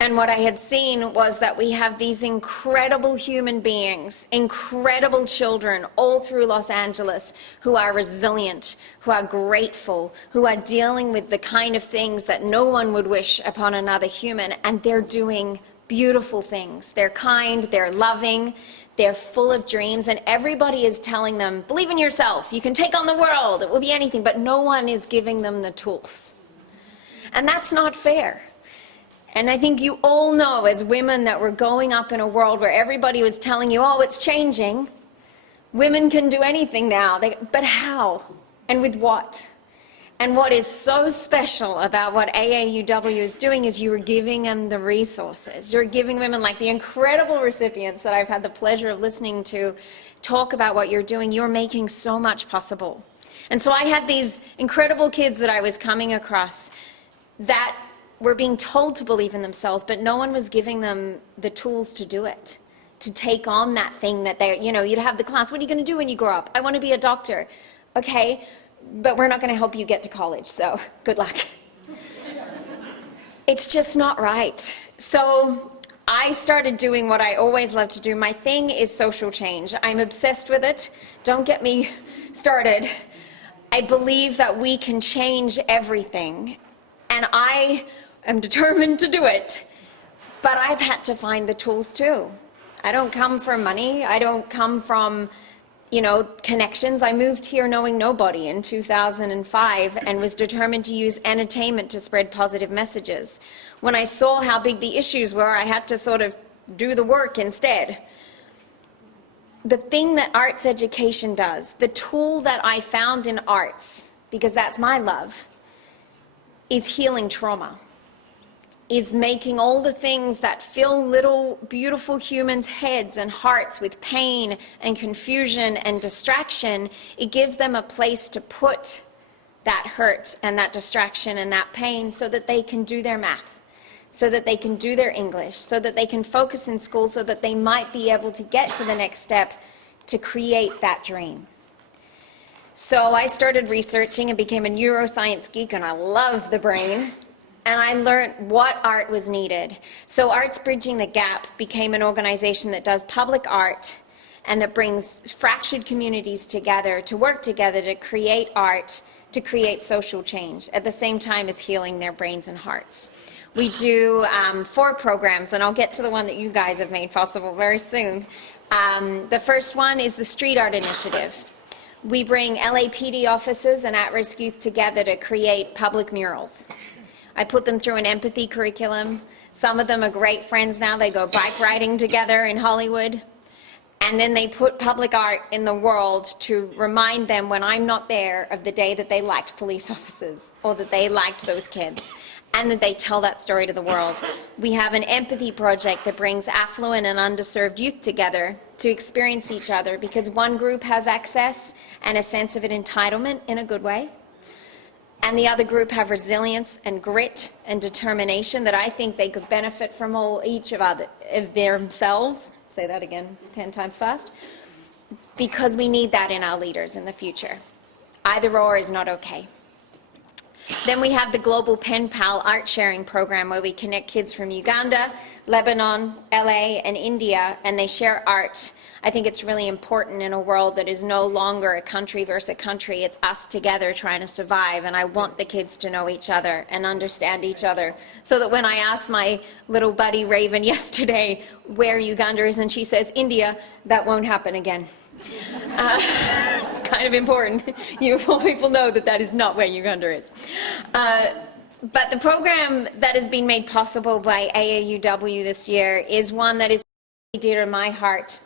And what I had seen was that we have these incredible human beings, incredible children all through Los Angeles who are resilient, who are grateful, who are dealing with the kind of things that no one would wish upon another human, and they're doing beautiful things. They're kind, they're loving, they're full of dreams, and everybody is telling them, believe in yourself, you can take on the world, it will be anything, but no one is giving them the tools. And that's not fair. And I think you all know as women that we're going up in a world where everybody was telling you, oh, it's changing. Women can do anything now. But how? And with what? And what is so special about what AAUW is doing is you are giving them the resources. You're giving women like the incredible recipients that I've had the pleasure of listening to talk about what you're doing. You're making so much possible. And so I had these incredible kids that I was coming across that were being told to believe in themselves, but no one was giving them the tools to do it, to take on that thing that they, you'd have the class, what are you going to do when you grow up? I want to be a doctor. Okay, but we're not going to help you get to college, so good luck. It's just not right. So I started doing what I always love to do. My thing is social change. I'm obsessed with it. Don't get me started. I believe that we can change everything, and I am determined to do it, but I've had to find the tools too. I don't come from money. I don't come from, connections. I moved here knowing nobody in 2005 and was determined to use entertainment to spread positive messages. When I saw how big the issues were, I had to sort of do the work instead. The thing that arts education does, the tool that I found in arts, because that's my love, is healing trauma. is making all the things that fill little beautiful humans' heads and hearts with pain and confusion and distraction, it gives them a place to put that hurt and that distraction and that pain so that they can do their math, so that they can do their English, so that they can focus in school, so that they might be able to get to the next step to create that dream. So I started researching and became a neuroscience geek, and I love the brain. And I learned what art was needed. So Arts Bridging the Gap became an organization that does public art and that brings fractured communities together to work together to create art, to create social change, at the same time as healing their brains and hearts. We do 4 programs, and I'll get to the one that you guys have made possible very soon. The first one is the Street Art Initiative. We bring LAPD officers and at-risk youth together to create public murals. I put them through an empathy curriculum. Some of them are great friends now. They go bike riding together in Hollywood. And then they put public art in the world to remind them when I'm not there of the day that they liked police officers or that they liked those kids, and that they tell that story to the world. We have an empathy project that brings affluent and underserved youth together to experience each other, because one group has access and a sense of entitlement in a good way, and the other group have resilience and grit and determination that I think they could benefit from each of themselves. Say that again 10 times fast. Because we need that in our leaders in the future. Either or is not okay. Then we have the Global Pen Pal Art Sharing Program, where we connect kids from Uganda, Lebanon, LA, and India, and they share art. I think it's really important in a world that is no longer a country versus a country. It's us together trying to survive, and I want the kids to know each other and understand each other, so that when I asked my little buddy Raven yesterday where Uganda is, and she says India, that won't happen again. It's kind of important. People know that that is not where Uganda is. But the program that has been made possible by AAUW this year is one that is dear to my heart.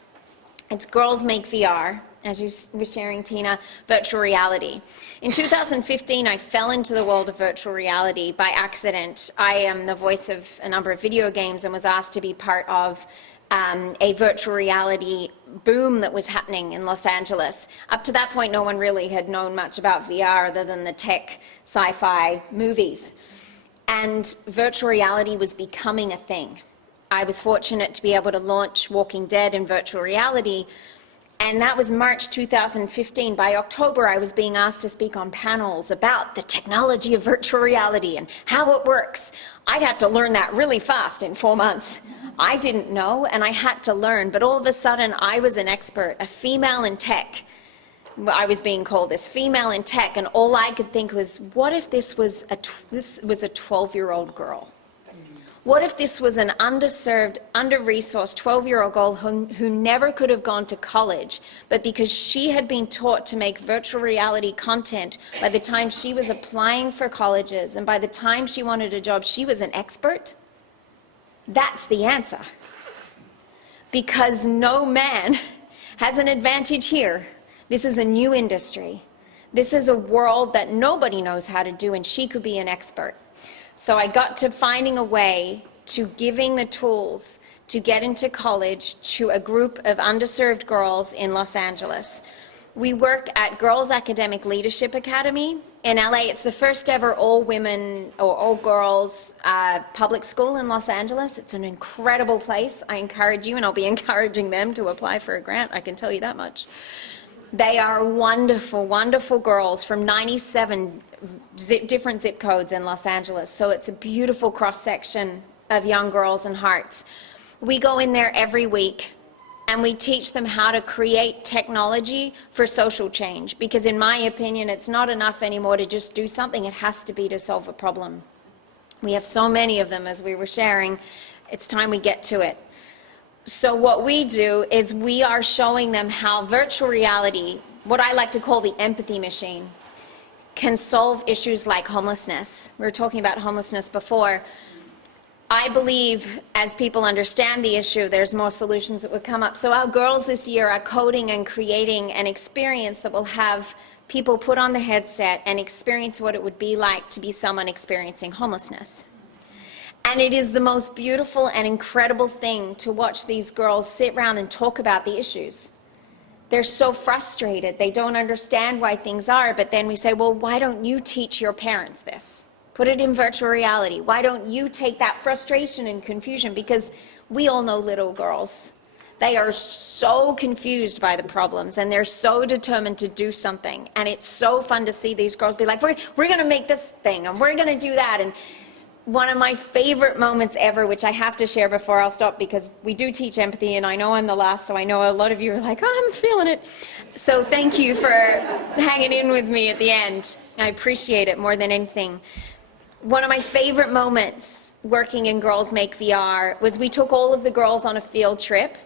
It's Girls Make VR, as you were sharing, Tina, virtual reality. In 2015, I fell into the world of virtual reality by accident. I am the voice of a number of video games and was asked to be part of a virtual reality boom that was happening in Los Angeles. Up to that point, no one really had known much about VR other than the tech sci-fi movies. And virtual reality was becoming a thing. I was fortunate to be able to launch Walking Dead in virtual reality, and that was March 2015. By October, I was being asked to speak on panels about the technology of virtual reality and how it works. I'd had to learn that really fast in 4 months. I didn't know, and I had to learn, but all of a sudden, I was an expert, a female in tech. I was being called this female in tech, and all I could think was, what if this was a 12-year-old girl? What if this was an underserved, under-resourced 12-year-old girl who never could have gone to college, but because she had been taught to make virtual reality content, by the time she was applying for colleges and by the time she wanted a job, she was an expert? That's the answer. Because no man has an advantage here. This is a new industry. This is a world that nobody knows how to do, and she could be an expert. So I got to finding a way to giving the tools to get into college to a group of underserved girls in Los Angeles. We work at Girls Academic Leadership Academy in LA. It's the first ever all-women or all-girls public school in Los Angeles. It's an incredible place. I encourage you, and I'll be encouraging them to apply for a grant, I can tell you that much. They are wonderful, wonderful girls from 97 different zip codes in Los Angeles. So it's a beautiful cross-section of young girls and hearts. We go in there every week and we teach them how to create technology for social change. Because in my opinion, it's not enough anymore to just do something. It has to be to solve a problem. We have so many of them, as we were sharing. It's time we get to it. So what we do is we are showing them how virtual reality, what I like to call the empathy machine, can solve issues like homelessness. We were talking about homelessness before. I believe as people understand the issue, there's more solutions that would come up. So our girls this year are coding and creating an experience that will have people put on the headset and experience what it would be like to be someone experiencing homelessness. And it is the most beautiful and incredible thing to watch these girls sit around and talk about the issues. They're so frustrated. They don't understand why things are. But then we say, well, why don't you teach your parents this? Put it in virtual reality. Why don't you take that frustration and confusion? Because we all know little girls. They are so confused by the problems, and they're so determined to do something. And it's so fun to see these girls be like, we're going to make this thing, and we're going to do that. And one of my favorite moments ever, which I have to share before I'll stop, because we do teach empathy, and I know I'm the last, so I know a lot of you are like, oh, I'm feeling it. So thank you for hanging in with me at the end. I appreciate it more than anything. One of my favorite moments working in Girls Make VR was we took all of the girls on a field trip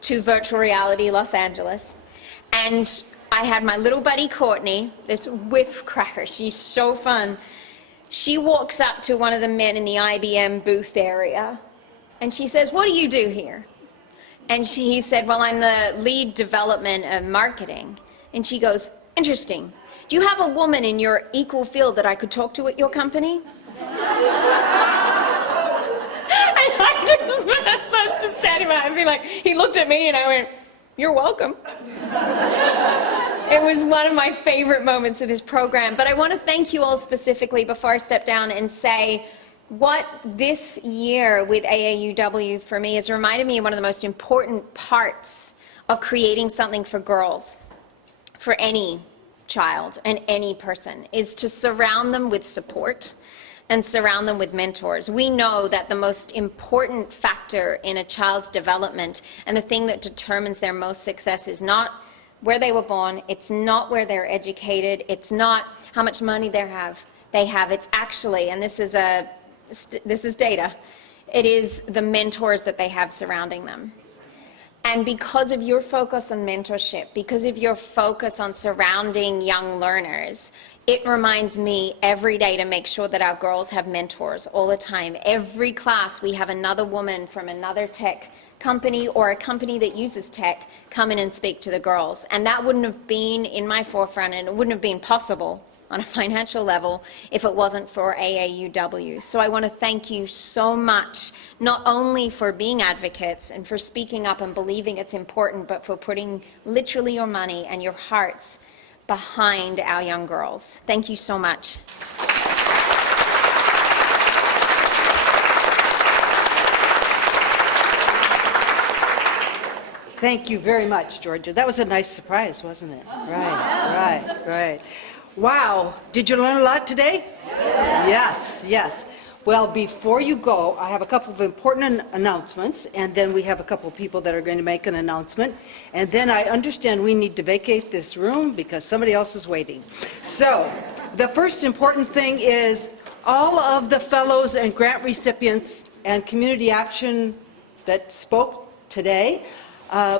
to virtual reality Los Angeles, and I had my little buddy Courtney, this whiff cracker. She's so fun. She walks up to one of the men in the IBM booth area, and she says, what do you do here? And he said, well, I'm the lead development and marketing. And she goes, interesting. Do you have a woman in your equal field that I could talk to at your company? I was just standing by and be like, he looked at me and I went, you're welcome. It was one of my favorite moments of this program. But I want to thank you all specifically before I step down and say what this year with AAUW for me has reminded me of one of the most important parts of creating something for girls, for any child and any person, is to surround them with support and surround them with mentors. We know that the most important factor in a child's development and the thing that determines their most success is not where they were born, it's not where they're educated, it's not how much money they have. It's actually, and this is data, it is the mentors that they have surrounding them. And because of your focus on mentorship, because of your focus on surrounding young learners, it reminds me every day to make sure that our girls have mentors all the time. Every class we have another woman from another tech company or a company that uses tech come in and speak to the girls. And that wouldn't have been in my forefront, and it wouldn't have been possible on a financial level if it wasn't for AAUW. So I want to thank you so much, not only for being advocates and for speaking up and believing it's important, but for putting literally your money and your hearts behind our young girls. Thank you so much. Thank you very much, Georgia. That was a nice surprise, wasn't it? Right. Wow, did you learn a lot today? Yes. Well, before you go, I have a couple of important announcements, and then we have a couple of people that are going to make an announcement, and then I understand we need to vacate this room because somebody else is waiting. So, the first important thing is all of the fellows and grant recipients and community action that spoke today,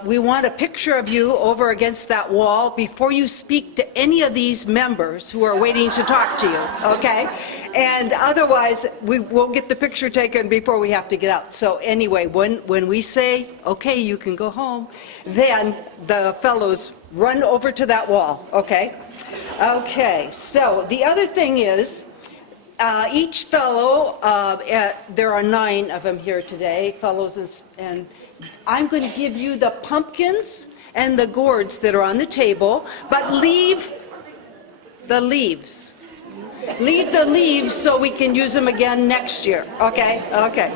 we want a picture of you over against that wall before you speak to any of these members who are waiting to talk to you, okay? And otherwise, we won't get the picture taken before we have to get out. So anyway, when we say, okay, you can go home, then the fellows run over to that wall, okay? Okay, so the other thing is, each fellow, there are 9 of them here today, fellows, and I'm going to give you the pumpkins and the gourds that are on the table, but leave the leaves. Leave the leaves so we can use them again next year, okay? Okay.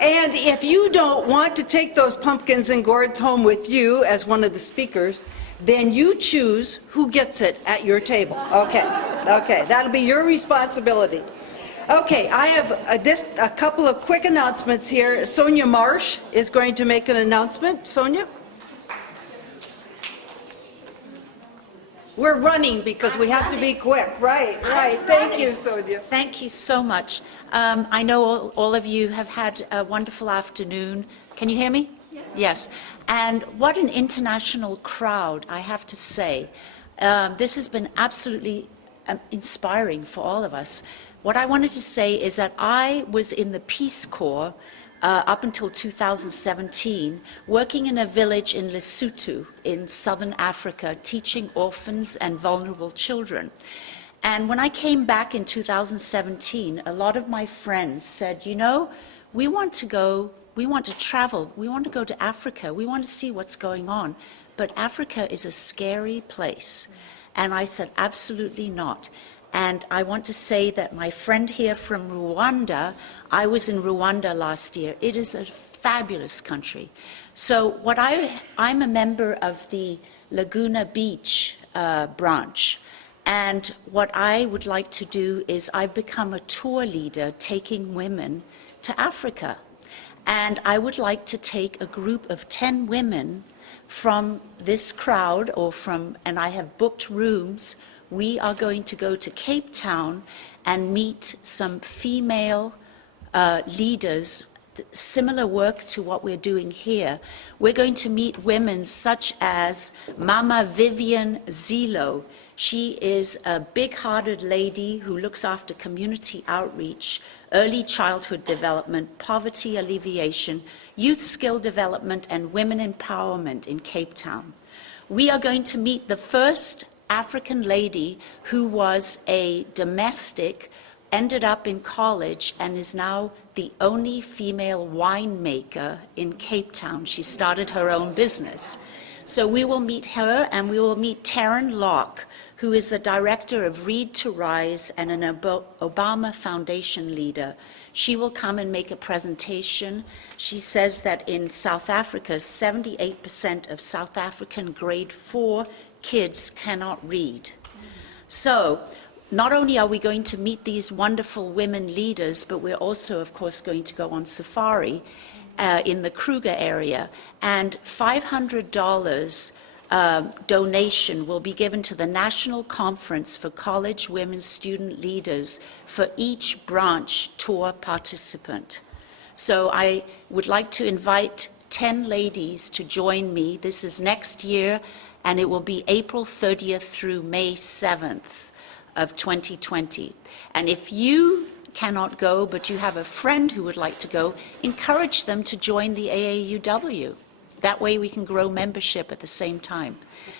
And if you don't want to take those pumpkins and gourds home with you as one of the speakers, then you choose who gets it at your table, okay? Okay, that'll be your responsibility. Okay, I have a couple of quick announcements here. Sonia Marsh is going to make an announcement. Sonia? We're running because we have to be quick. Right. Thank you, Sonia. Thank you so much. I know all of you have had a wonderful afternoon. Can you hear me? Yes. And what an international crowd, I have to say. This has been absolutely inspiring for all of us. What I wanted to say is that I was in the Peace Corps up until 2017, working in a village in Lesotho in southern Africa, teaching orphans and vulnerable children. And when I came back in 2017, a lot of my friends said, you know, we want to travel, we want to go to Africa, we want to see what's going on, but Africa is a scary place. And I said, absolutely not. And I want to say that my friend here from Rwanda, I was in Rwanda last year. It is a fabulous country. So I'm a member of the Laguna Beach branch. And what I would like to do is I've become a tour leader taking women to Africa. And I would like to take a group of 10 women from this crowd and I have booked rooms. We are going to go to Cape Town and meet some female leaders, similar work to what we're doing here. We're going to meet women such as Mama Vivian Zilo. She is a big-hearted lady who looks after community outreach, early childhood development, poverty alleviation, youth skill development, and women empowerment in Cape Town. We are going to meet the first African lady who was a domestic, ended up in college, and is now the only female winemaker in Cape Town. She started her own business. So we will meet her, and we will meet Taryn Locke, who is the director of Read to Rise and an Obama Foundation leader. She will come and make a presentation. She says that in South Africa, 78% of South African grade 4 kids cannot read. So not only are we going to meet these wonderful women leaders, but we're also, of course, going to go on safari in the Kruger area, and $500 donation will be given to the National Conference for College Women Student Leaders for each branch tour participant. So I would like to invite 10 ladies to join me. This is next year, and it will be April 30th through May 7th of 2020. And if you cannot go, but you have a friend who would like to go, encourage them to join the AAUW. That way we can grow membership at the same time.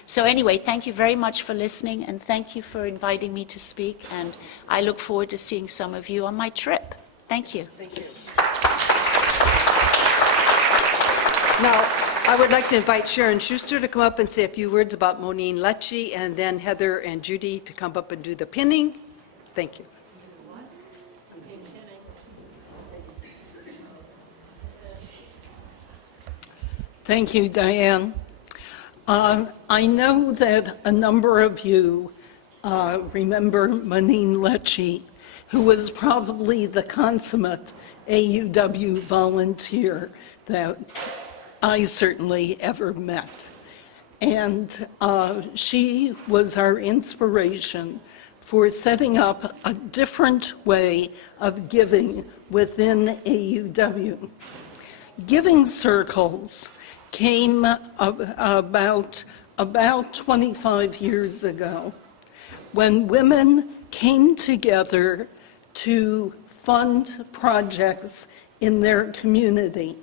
So anyway, thank you very much for listening, and thank you for inviting me to speak, and I look forward to seeing some of you on my trip. Thank you. Thank you. Now, I would like to invite Sharon Schuster to come up and say a few words about Monine Lecce, and then Heather and Judy to come up and do the pinning. Thank you. Thank you, Diane. I know that a number of you remember Monine Lecce, who was probably the consummate AUW volunteer that I certainly ever met. And she was our inspiration for setting up a different way of giving within AUW. Giving circles came about 25 years ago when women came together to fund projects in their community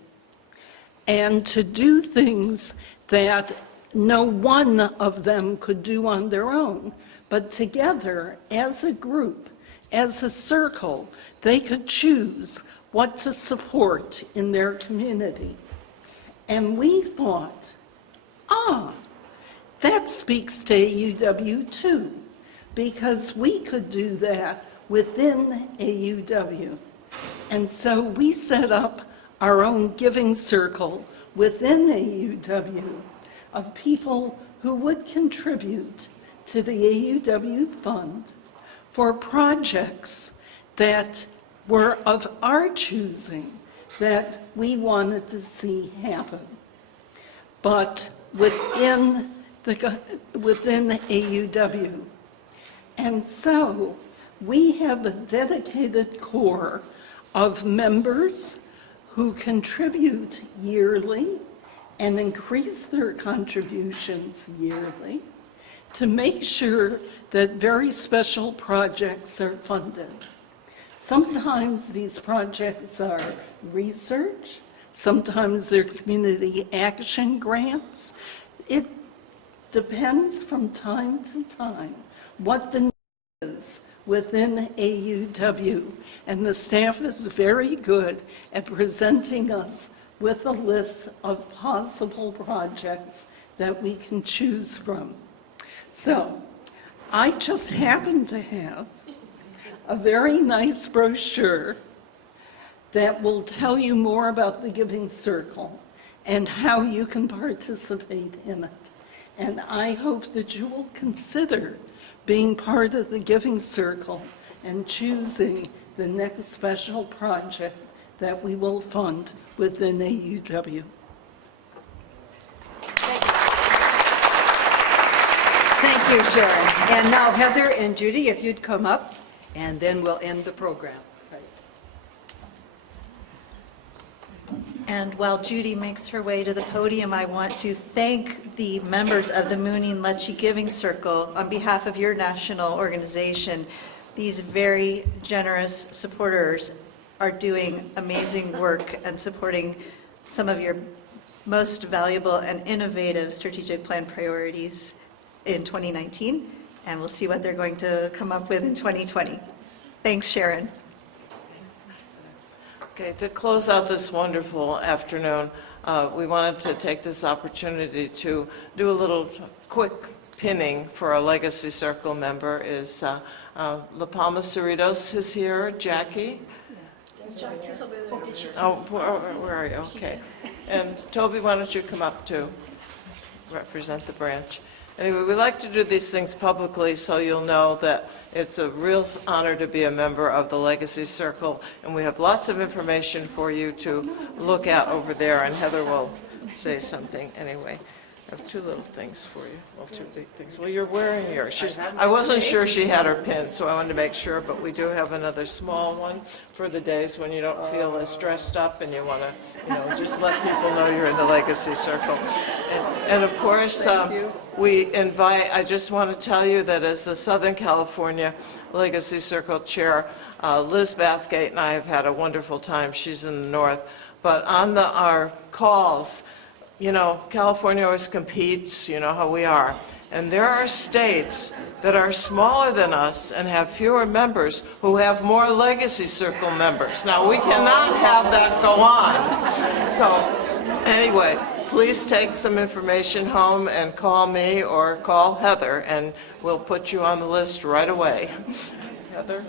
and to do things that no one of them could do on their own, but together as a group, as a circle, they could choose what to support in their community. And we thought, that speaks to AUW too, because we could do that within AUW. And so we set up our own giving circle within AUW of people who would contribute to the AUW fund for projects that were of our choosing that we wanted to see happen. But within AUW. And so we have a dedicated core of members who contribute yearly and increase their contributions yearly to make sure that very special projects are funded. Sometimes these projects are research, sometimes they're community action grants. It depends from time to time what the within AUW, and the staff is very good at presenting us with a list of possible projects that we can choose from. So, I just happen to have a very nice brochure that will tell you more about the Giving Circle and how you can participate in it. And I hope that you will consider being part of the Giving Circle and choosing the next special project that we will fund within AUW. Thank you, Sharon. And now Heather and Judy, if you'd come up, and then we'll end the program. And while Judy makes her way to the podium, I want to thank the members of the Mooning Lecce Giving Circle on behalf of your national organization. These very generous supporters are doing amazing work and supporting some of your most valuable and innovative strategic plan priorities in 2019, and we'll see what they're going to come up with in 2020. Thanks, Sharon. Okay, to close out this wonderful afternoon, we wanted to take this opportunity to do a little quick pinning for a Legacy Circle member. Is La Palma Cerritos is here, Jackie? Oh, where are you? Okay. And Toby, why don't you come up to represent the branch? Anyway, we like to do these things publicly so you'll know that it's a real honor to be a member of the Legacy Circle, and we have lots of information for you to look at over there, and Heather will say something anyway. I have two little things for you, well, two big things. Well, you're wearing yours. I wasn't sure she had her pin, so I wanted to make sure, but we do have another small one for the days when you don't feel as dressed up and you want to, just let people know you're in the Legacy Circle. And of course, I just want to tell you that as the Southern California Legacy Circle Chair, Liz Bathgate and I have had a wonderful time. She's in the north. But on our calls, California always competes, you know how we are. And there are states that are smaller than us and have fewer members who have more Legacy Circle members. Now, we cannot have that go on. So, anyway, please take some information home and call me or call Heather, and we'll put you on the list right away. Heather?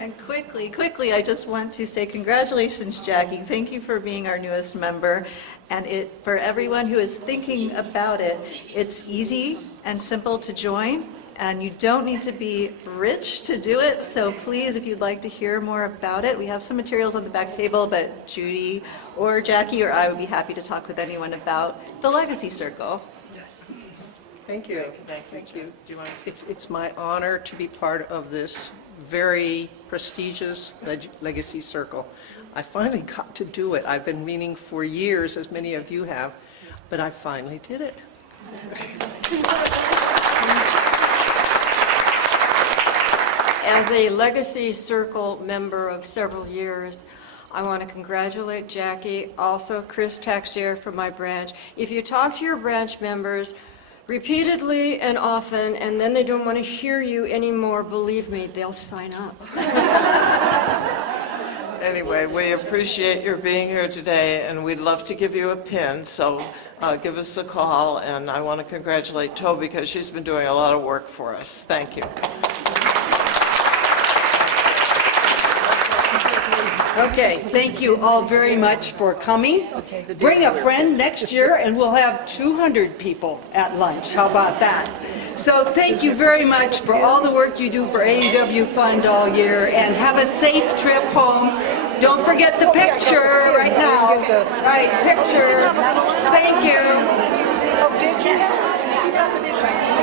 And quickly, I just want to say congratulations, Jackie. Thank you for being our newest member. And for everyone who is thinking about it, it's easy and simple to join, and you don't need to be rich to do it. So please, if you'd like to hear more about it, we have some materials on the back table, but Judy or Jackie or I would be happy to talk with anyone about the Legacy Circle. Thank you. Thank you. Do you want to? It's my honor to be part of this very prestigious Legacy Circle. I finally got to do it. I've been meaning for years, as many of you have, but I finally did it. As a Legacy Circle member of several years, I want to congratulate Jackie, also Chris Taxier from my branch. If you talk to your branch members repeatedly and often, and then they don't want to hear you anymore, believe me, they'll sign up. Anyway, we appreciate your being here today, and we'd love to give you a pin, so give us a call. And I want to congratulate Toby because she's been doing a lot of work for us. Thank you. Okay, thank you all very much for coming. Bring a friend next year, and we'll have 200 people at lunch. How about that? So thank you very much for all the work you do for AAUW Fund all year, and have a safe trip home. Don't forget the picture right now. Right, picture. Thank you. Oh, did you? She got the big one.